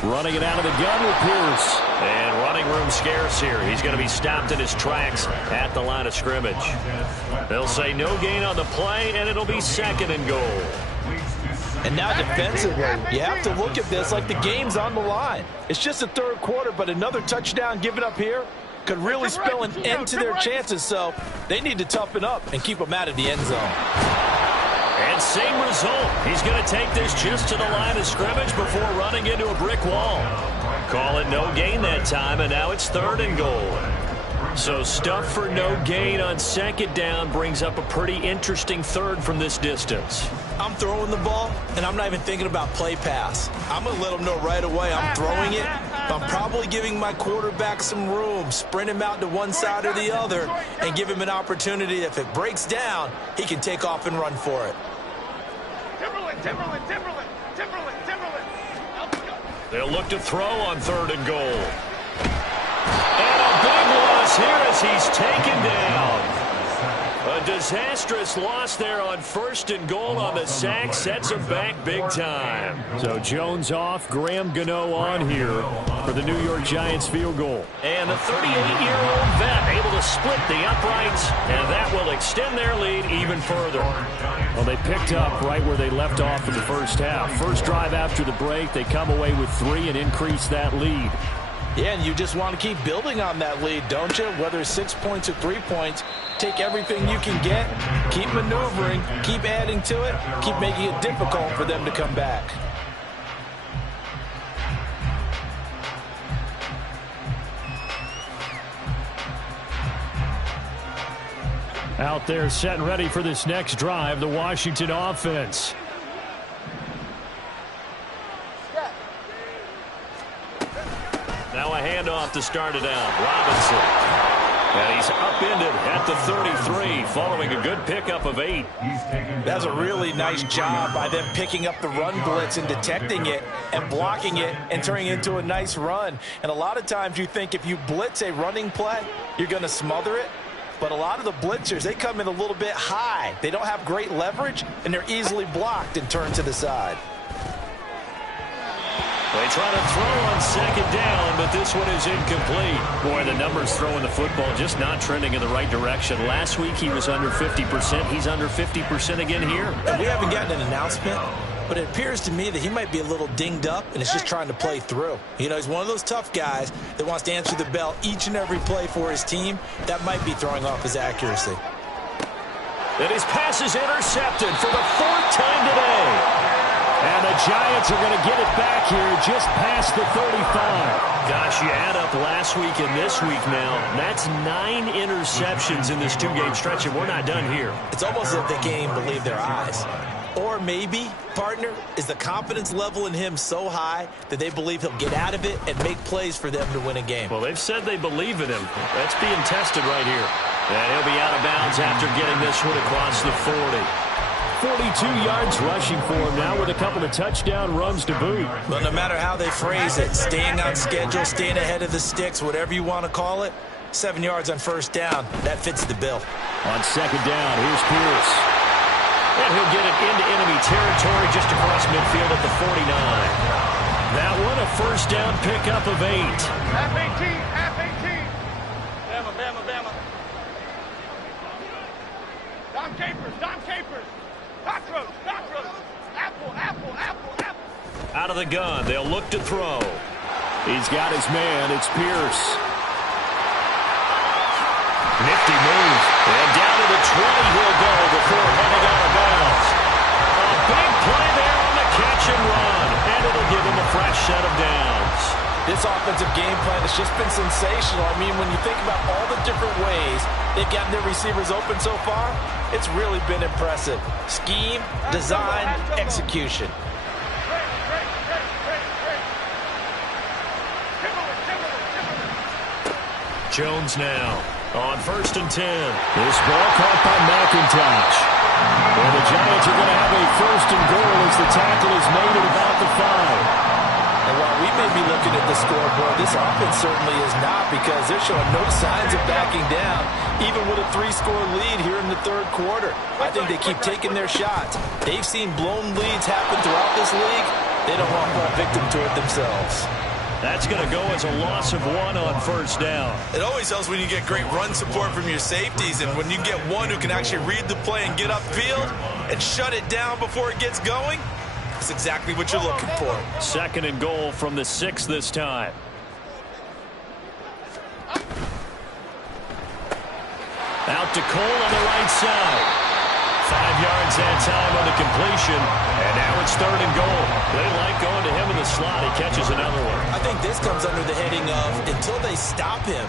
Running it out of the gun with Pierce. And running room scarce here. He's going to be stopped in his tracks at the line of scrimmage. They'll say no gain on the play, and it'll be 2nd and goal. And now defensively, you have to look at this like the game's on the line. It's just the 3rd quarter, but another touchdown given up here could really spell an end to their chances. So they need to toughen up and keep them out of the end zone. And same result. He's going to take this just to the line of scrimmage before running into a brick wall. Call it no gain that time, and now it's 3rd and goal. So stuff for no gain on 2nd down brings up a pretty interesting 3rd from this distance. I'm throwing the ball, and I'm not even thinking about play pass. I'm going to let them know right away I'm throwing it. But I'm probably giving my quarterback some room, sprint him out to one side or the other, and give him an opportunity. If it breaks down, he can take off and run for it. Timberland. They'll look to throw on 3rd and goal. And a big loss here as he's taken down. A disastrous loss there on 1st and goal on the sack. Sets him back big time. So Jones off, Graham Gano on here for the New York Giants field goal. And the 38-year-old vet able to split the uprights, and that will extend their lead even further. Well, they picked up right where they left off in the first half. First drive after the break, they come away with 3 and increase that lead. Yeah, and you just want to keep building on that lead, don't you? Whether it's 6 points or 3 points, take everything you can get, keep maneuvering, keep adding to it, keep making it difficult for them to come back. Out there set and ready for this next drive, the Washington offense. Now a handoff to start it out. Robinson. And he's upended at the 33 following a good pickup of 8. That's a really nice job by them picking up the run blitz and detecting it and blocking it and turning it into a nice run. And a lot of times you think if you blitz a running play, you're going to smother it. But a lot of the blitzers, they come in a little bit high. They don't have great leverage, and they're easily blocked and turned to the side. They try to throw on 2nd down, but this one is incomplete. Boy, the numbers throwing the football just not trending in the right direction. Last week he was under 50%. He's under 50% again here. And we haven't gotten an announcement, but it appears to me that he might be a little dinged up and is just trying to play through. You know, he's one of those tough guys that wants to answer the bell each and every play for his team. That might be throwing off his accuracy. And his pass is intercepted for the 4th time today. And the Giants are going to get it back here just past the 35. Gosh, you add up last week and this week now. That's 9 interceptions in this 2-game stretch, and we're not done here. It's almost as if they can't even believe their eyes. Or maybe, partner, is the confidence level in him so high that they believe he'll get out of it and make plays for them to win a game. Well, they've said they believe in him. That's being tested right here. And he'll be out of bounds after getting this one across the 40. 42 yards rushing for him now with a couple of touchdown runs to boot. But no matter how they phrase it, staying on schedule, staying ahead of the sticks, whatever you want to call it, 7 yards on 1st down, that fits the bill. On 2nd down, here's Pierce. And he'll get it into enemy territory just across midfield at the 49. That one a 1st down pickup of 8. Half 18. Bama. Dom Capers. Cockroach. Apple. Out of the gun, they'll look to throw. He's got his man, it's Pierce. Nifty move. And down to the 20 he'll go before heading out of bounds. A big play there on the catch and run. And it'll give him a fresh set of downs. This offensive game plan has just been sensational. I mean, when you think about all the different ways they've gotten their receivers open so far, it's really been impressive. Scheme, design, execution. Jones now on 1st and 10. This ball caught by McIntosh. And the Giants are going to have a 1st and goal as the tackle is made at about the 5. And while we may be looking at the scoreboard, this offense certainly is not, because they're showing no signs of backing down, even with a 3-score lead here in the 3rd quarter. I think they keep taking their shots. They've seen blown leads happen throughout this league, They don't want to fall victim to it themselves. That's going to go as a loss of 1 on first down. It always helps when you get great run support from your safeties, and when you get one who can actually read the play and get upfield and shut it down before it gets going, that's exactly what you're looking for. 2nd and goal from the 6 this time. Out to Cole on the right side. 5 yards that time on the completion, and now it's 3rd and goal. They like going to him in the slot. He catches another one. I think this comes under the heading of until they stop him,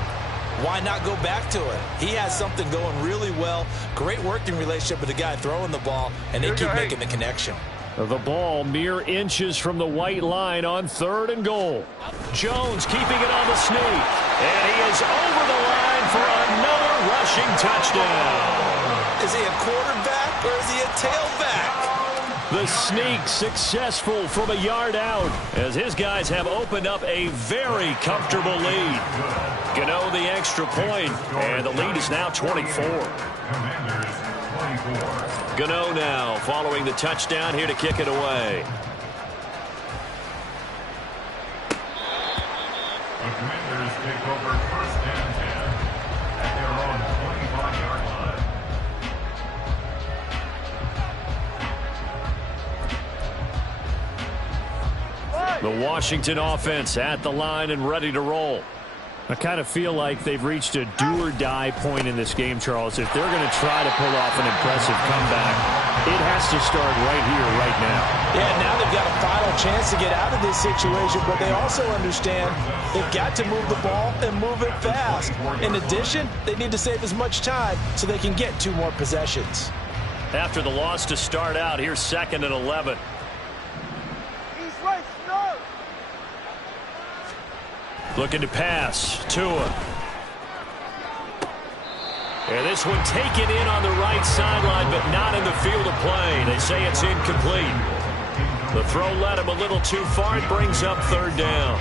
why not go back to it? He has something going really well. Great working relationship with the guy throwing the ball, and they keep making the connection. The ball mere inches from the white line on 3rd and goal. Jones keeping it on the sneak, and he is over the line for another rushing touchdown. Is he a quarterback or is he a tailback? The sneak successful from a yard out as his guys have opened up a very comfortable lead. Gano the extra point, and the lead is now 24. Gano now following the touchdown here to kick it away. The Commanders take over 1st and 10 at their own 25-yard line. The Washington offense at the line and ready to roll. I kind of feel like they've reached a do-or-die point in this game, Charles. If they're going to try to pull off an impressive comeback, it has to start right here, right now. Yeah, now they've got a final chance to get out of this situation, but they also understand they've got to move the ball and move it fast. In addition, they need to save as much time so they can get 2 more possessions. After the loss to start out, here's 2nd and 11. Looking to pass. Tua. And this one taken in on the right sideline, but not in the field of play. They say it's incomplete. The throw led him a little too far. It brings up 3rd down.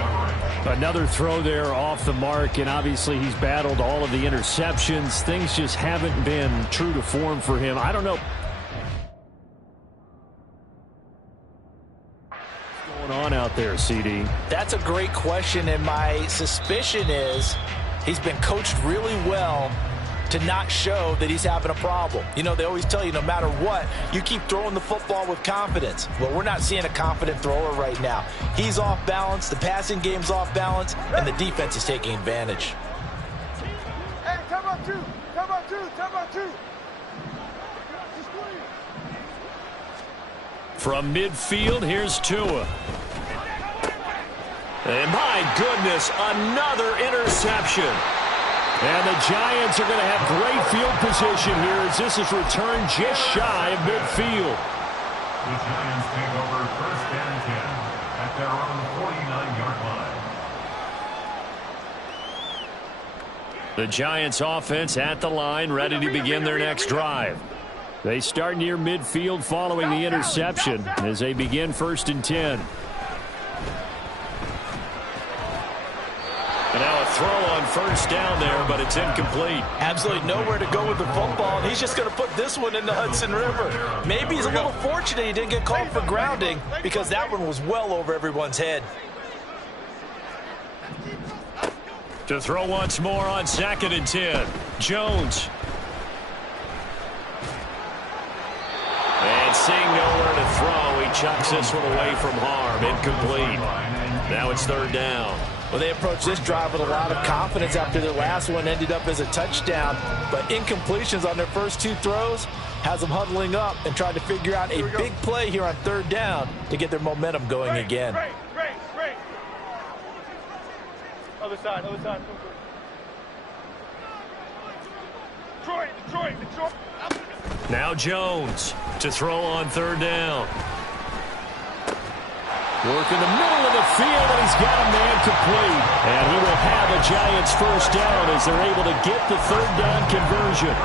Another throw there off the mark, and obviously he's battled all of the interceptions. Things just haven't been true to form for him. I don't know. On out there, CD? That's a great question, and my suspicion is he's been coached really well to not show that he's having a problem. You know, they always tell you no matter what, you keep throwing the football with confidence. Well, we're not seeing a confident thrower right now. He's off balance, the passing game's off balance, and the defense is taking advantage. Hey, come on, 2. Come on, 2. Come on, 2. From midfield, here's Tua. And my goodness, another interception. And the Giants are going to have great field position here as this is returned just shy of midfield. The Giants take over 1st and 10 at their own 49-yard line. The Giants offense at the line, ready to begin their next drive. They start near midfield following the interception as they begin 1st and 10. And now a throw on 1st down there, but it's incomplete. Absolutely nowhere to go with the football, and he's just going to put this one in the Hudson River. Maybe he's a little fortunate he didn't get called for grounding because that one was well over everyone's head. To throw once more on 2nd and 10. Jones. And seeing nowhere to throw, he chucks this one away from harm. Incomplete. Now it's 3rd down. Well, they approached this drive with a lot of confidence after their last one ended up as a touchdown. But incompletions on their first 2 throws has them huddling up and trying to figure out a big play here on 3rd down to get their momentum going again. Break. Other side. Detroit. Now Jones to throw on 3rd down. Work in the middle of the field, and he's got a man complete. And he will have a Giants 1st down as they're able to get the 3rd down conversion.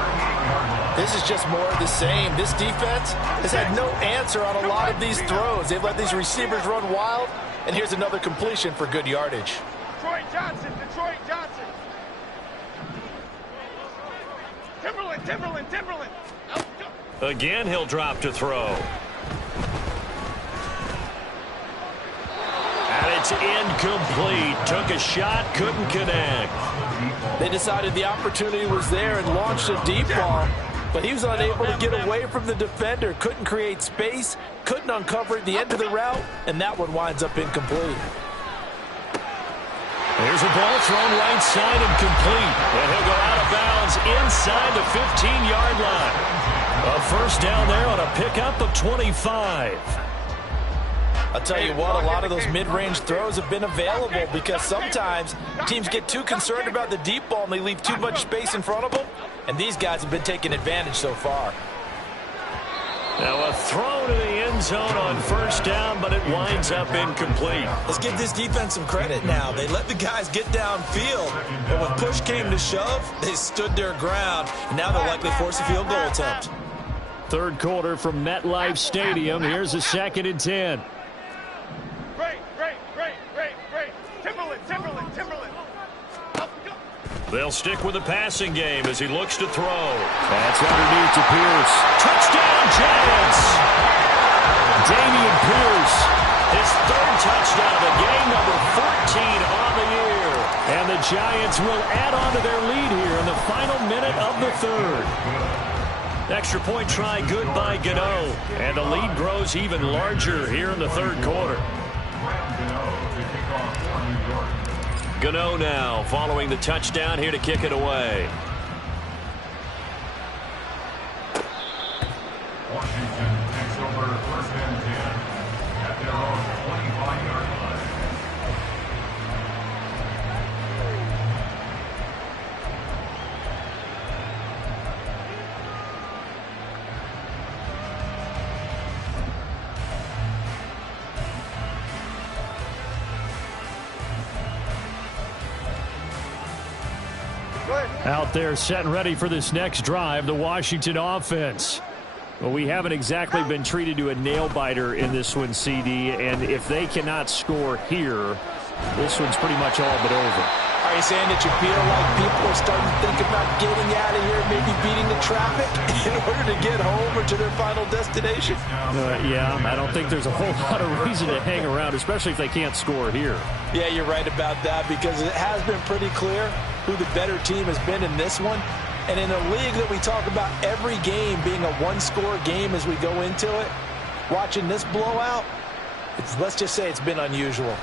This is just more of the same. This defense has had no answer on a lot of these throws. They've let these receivers run wild, and here's another completion for good yardage. Detroit Johnson. Timberland. Again, he'll drop to throw. it's incomplete. Took a shot, couldn't connect. They decided the opportunity was there and launched a deep ball, but he was unable to get away from the defender. Couldn't create space, couldn't uncover at the end of the route, and that one winds up incomplete. Here's a ball thrown right side and complete. And he'll go out of bounds inside the 15-yard line. A first down there on a pickup of 25. I'll tell you what, a lot of those mid-range throws have been available because sometimes teams get too concerned about the deep ball and they leave too much space in front of them, and these guys have been taking advantage so far. Now a throw to the end zone on first down, but it winds up incomplete. Let's give this defense some credit now. They let the guys get downfield, but when push came to shove, they stood their ground, and now they'll likely force a field goal attempt. Third quarter from MetLife Stadium. Here's a 2nd and 10. They'll stick with the passing game as he looks to throw. That's underneath to Pierce. Touchdown, Giants! Dameon Pierce, his 3rd touchdown of the game, number 14 on the year. And the Giants will add on to their lead here in the final minute of the 3rd. Extra point try good by Gano. And the lead grows even larger here in the 3rd quarter. Gano now following the touchdown here to kick it away. Washington takes over 1st and 10 at their own 25-yard line. Out there set and ready for this next drive, the Washington offense. Well, we haven't exactly been treated to a nail-biter in this one, CD, and if they cannot score here, this one's pretty much all but over. Are you saying that you feel like people are starting to think about getting out of here, maybe beating the traffic in order to get home or to their final destination? Yeah, I don't think there's a whole lot of reason to hang around, especially if they can't score here. Yeah, you're right about that because it has been pretty clear who the better team has been in this one. And in a league that we talk about every game being a one-score game as we go into it, watching this blowout, let's just say it's been unusual.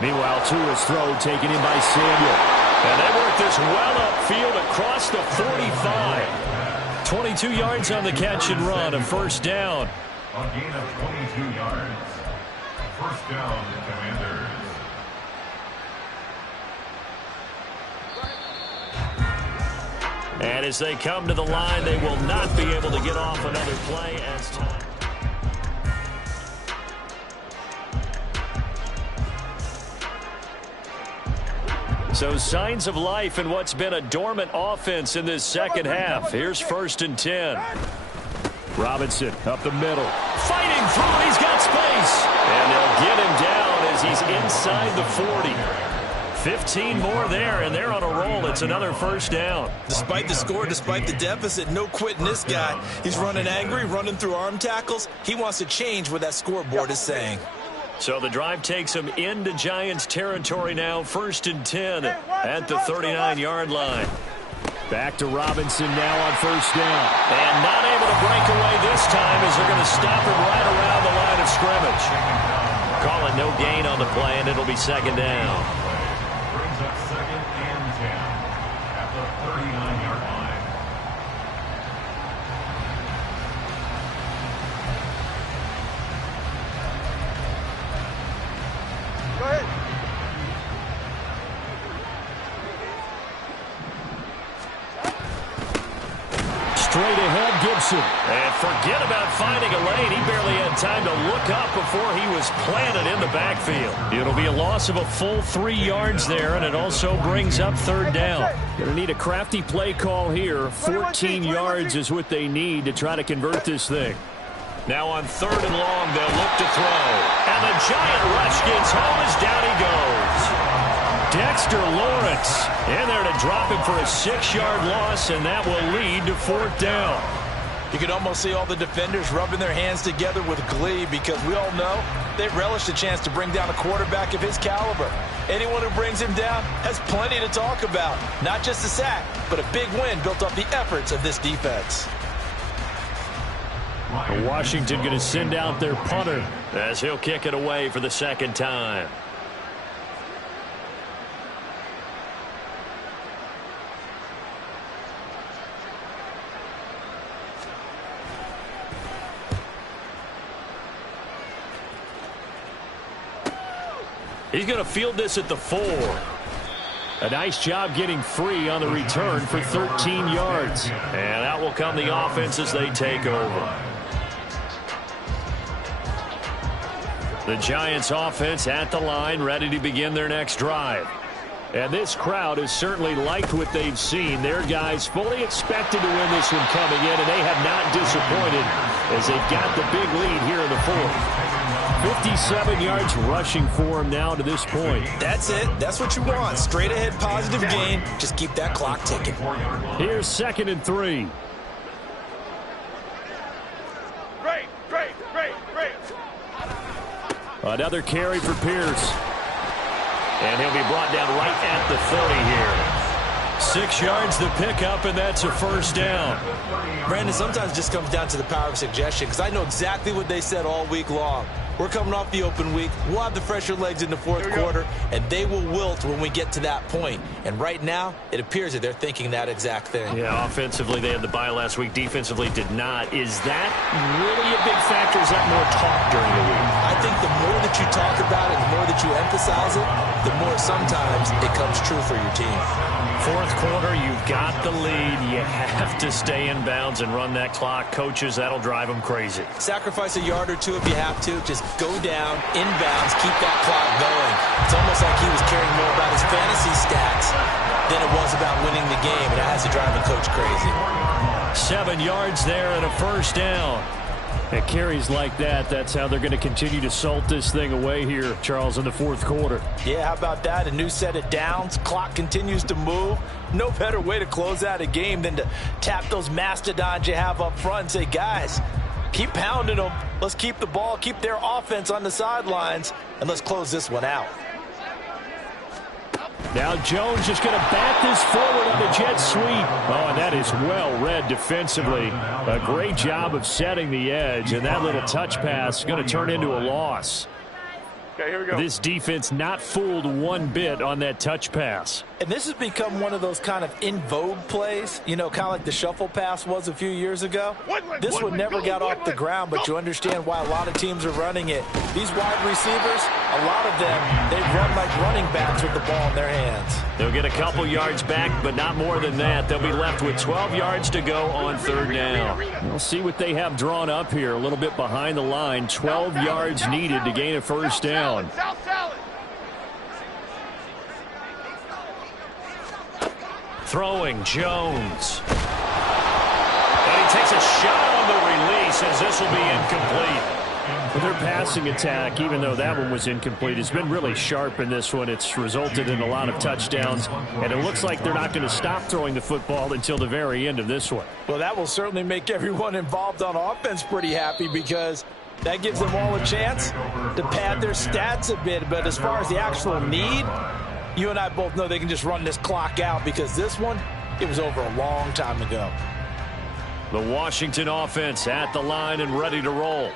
Meanwhile, Tua's throw taken in by Samuel. And they work this well upfield across the 45. 22 yards on the catch and run, a first down. A gain of 22 yards. First down, Commanders. And as they come to the line, they will not be able to get off another play as time. So signs of life in what's been a dormant offense in this second half. Here's 1st and 10. Robinson up the middle. Fighting through. He's got space. And they'll get him down as he's inside the 40. 15 more there, and they're on a roll. It's another first down. Despite the score, despite the deficit, no quitting this guy. He's running angry, running through arm tackles. He wants to change what that scoreboard is saying. So the drive takes him into Giants territory now. 1st and 10 at the 39-yard line. Back to Robinson now on first down. And not able to break away this time as they're going to stop him right around the line of scrimmage. Calling no gain on the play, and it'll be 2nd down. Brings up 2nd and 10 at the 39-yard line. Go ahead. Straight ahead, Gibson. And forget about finding a lane. He barely had time to look up before he was planted in the backfield. It'll be a loss of a full 3 yards there, and it also brings up 3rd down. Going to need a crafty play call here. 14 yards is what they need to try to convert this thing. Now on 3rd and long, they'll look to throw. And the giant rush gets home as down he goes. Dexter Lawrence in there to drop him for a 6-yard loss, and that will lead to 4th down. You can almost see all the defenders rubbing their hands together with glee because we all know They relish the chance to bring down a quarterback of his caliber. Anyone who brings him down has plenty to talk about. Not just a sack, but a big win built off the efforts of this defense. Washington going to send out their punter as he'll kick it away for the second time. He's going to field this at the 4. A nice job getting free on the return for 13 yards. And out will come the offense as they take over. The Giants offense at the line, ready to begin their next drive. And this crowd has certainly liked what they've seen. Their guys fully expected to win this one coming in, and they have not disappointed as they've got the big lead here in the 4th. 57 yards rushing for him now to this point. That's it. That's what you want. Straight ahead positive gain. Just keep that clock ticking. Here's 2nd and 3. Great. Another carry for Pierce. And he'll be brought down right at the 30 here. 6 yards the pickup, and that's a first down. Brandon, sometimes it just comes down to the power of suggestion, because I know exactly what they said all week long. We're coming off the open week. We'll have the fresher legs in the 4th quarter, and they will wilt when we get to that point. And right now, it appears that they're thinking that exact thing. Yeah, offensively, they had the bye last week. Defensively, did not. Is that really a big factor? Is that more talk during the week? I think the more that you talk about it, the more that you emphasize it, the more sometimes it comes true for your team. 4th quarter, you've got the lead. You have to stay in bounds and run that clock. Coaches, that'll drive them crazy. Sacrifice a yard or two if you have to. Just go down, inbounds, keep that clock going. It's almost like he was caring more about his fantasy stats than it was about winning the game, and it has to drive the coach crazy. 7 yards there and a first down. At carries like that, that's how they're going to continue to salt this thing away here, Charles, in the 4th quarter. Yeah, how about that? A new set of downs. Clock continues to move. No better way to close out a game than to tap those mastodons you have up front and say, guys, keep pounding them. Let's keep the ball, keep their offense on the sidelines, and let's close this one out. Now Jones just going to back this forward on the jet sweep. Oh, and that is well read defensively. A great job of setting the edge, and that little touch pass is going to turn into a loss. Okay, here we go. This defense not fooled one bit on that touch pass. And this has become one of those kind of in vogue plays, you know, kind of like the shuffle pass was a few years ago. This one never got off the ground, but you understand why a lot of teams are running it. These wide receivers, a lot of them, they run like running backs with the ball in their hands. They'll get a couple yards back, but not more than that. They'll be left with 12 yards to go on 3rd down. We'll see what they have drawn up here, a little bit behind the line. 12 yards needed to gain a first down. Throwing Jones. And he takes a shot on the release as this will be incomplete. But their passing attack, even though that one was incomplete, has been really sharp in this one. It's resulted in a lot of touchdowns, and it looks like they're not going to stop throwing the football until the very end of this one. Well, that will certainly make everyone involved on offense pretty happy, because that gives them all a chance to pad their stats a bit. But as far as the actual need, you and I both know they can just run this clock out, because this one, it was over a long time ago. The Washington offense at the line and ready to roll.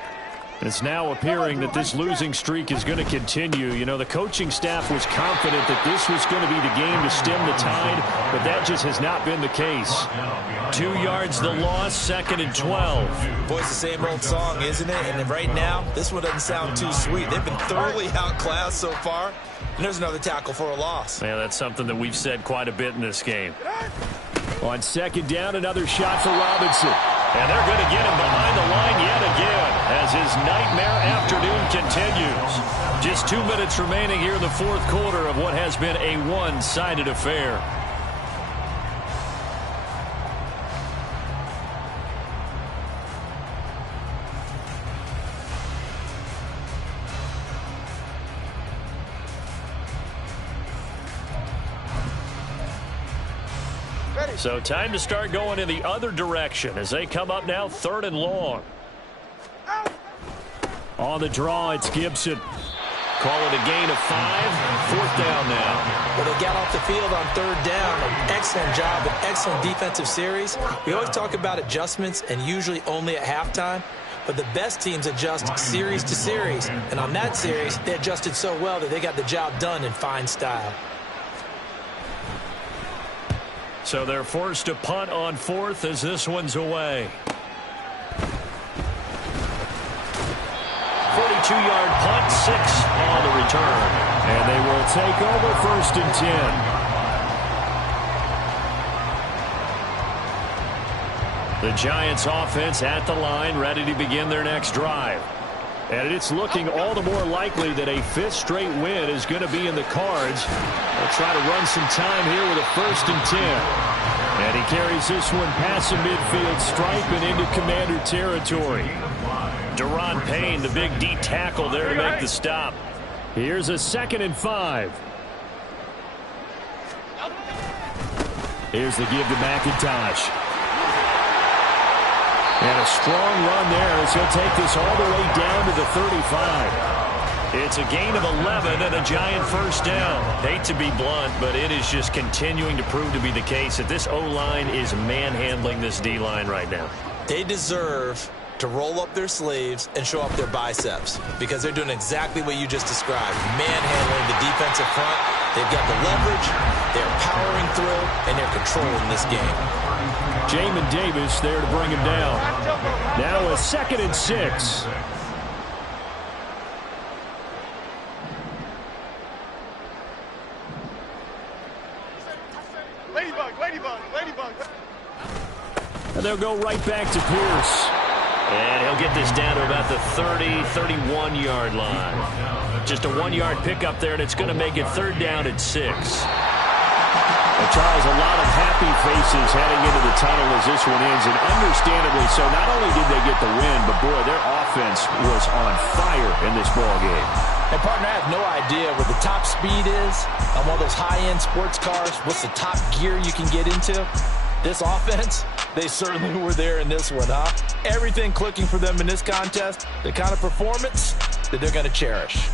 It's now appearing that this losing streak is going to continue. You know, the coaching staff was confident that this was going to be the game to stem the tide, but that just has not been the case. 2 yards the loss, 2nd and 12. Boy, it's the same old song, isn't it? And right now, this one doesn't sound too sweet. They've been thoroughly outclassed so far. And there's another tackle for a loss. Yeah, that's something that we've said quite a bit in this game. On 2nd down, another shot for Robinson. And they're going to get him behind the line yet again as his nightmare afternoon continues. Just 2 minutes remaining here in the 4th quarter of what has been a one-sided affair. So time to start going in the other direction as they come up now 3rd and long. On the draw, it's Gibson. Call it a gain of 5. 4th down now. Well, they got off the field on 3rd down. An excellent job, an excellent defensive series. We always talk about adjustments and usually only at halftime. But the best teams adjust series to series. And on that series, they adjusted so well that they got the job done in fine style. So they're forced to punt on 4th as this one's away. 42-yard punt, 6 on the return. And they will take over 1st and 10. The Giants offense at the line, ready to begin their next drive. And it's looking all the more likely that a 5th straight win is going to be in the cards. They'll try to run some time here with a 1st and 10. And he carries this one past the midfield stripe and into Commander territory. Deron Payne, the big D tackle there to make the stop. Here's a 2nd and 5. Here's the give to McIntosh. And a strong run there as he'll take this all the way down to the 35. It's a gain of 11 and a Giant 1st down. Hate to be blunt, but it is just continuing to prove to be the case that this O-line is manhandling this D-line right now. They deserve to roll up their sleeves and show up their biceps because they're doing exactly what you just described, manhandling the defensive front. They've got the leverage, they're powering through, and they're controlling this game. Jamin Davis there to bring him down. Now a 2nd and 6. And they'll go right back to Pierce. And he'll get this down to about the 30, 31-yard line. Just a 1-yard pickup there, and it's going to make it 3rd down and 6. And Charles, a lot of happy faces heading into the tunnel as this one ends, and understandably so. Not only did they get the win, but, boy, their offense was on fire in this ballgame. And, partner, I have no idea what the top speed is on one of those high-end sports cars. What's the top gear you can get into? This offense, they certainly were there in this one, huh? Everything clicking for them in this contest, the kind of performance that they're going to cherish.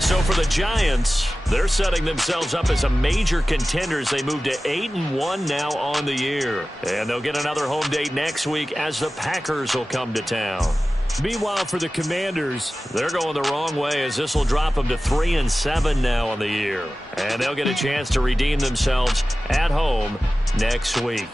So for the Giants, they're setting themselves up as a major contender as they move to 8-1 now on the year. And they'll get another home date next week as the Packers will come to town. Meanwhile, for the Commanders, they're going the wrong way as this will drop them to 3-7 now on the year. And they'll get a chance to redeem themselves at home next week.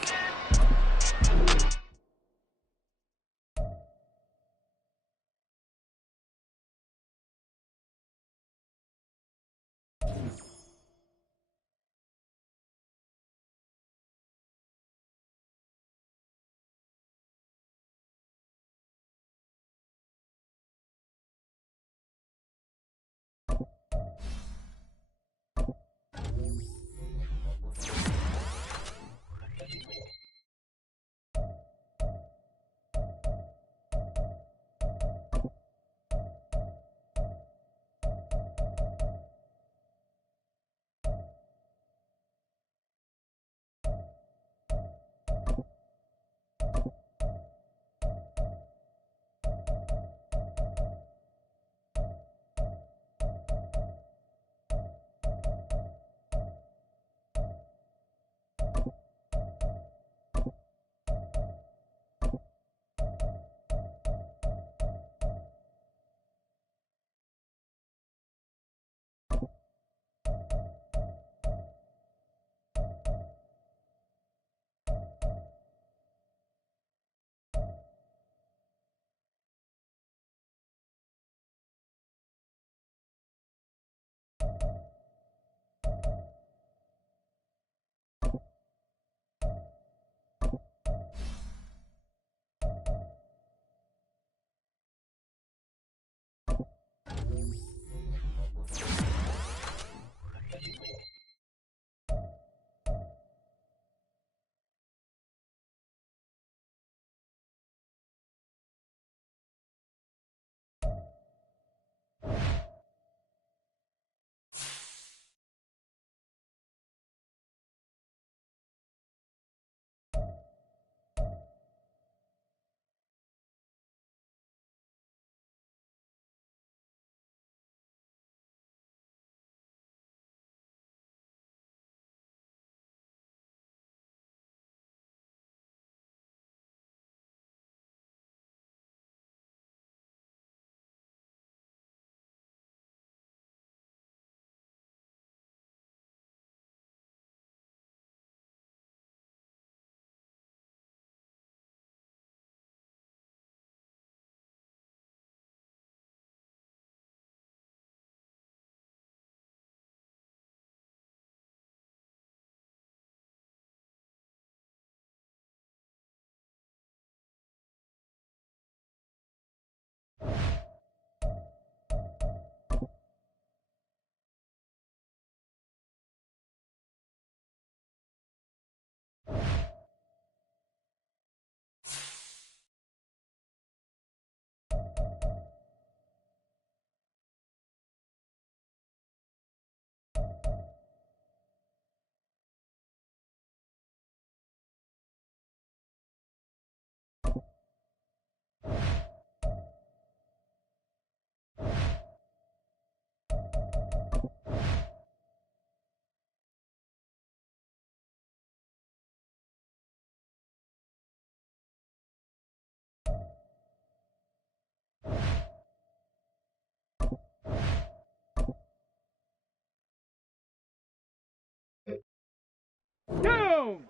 Down!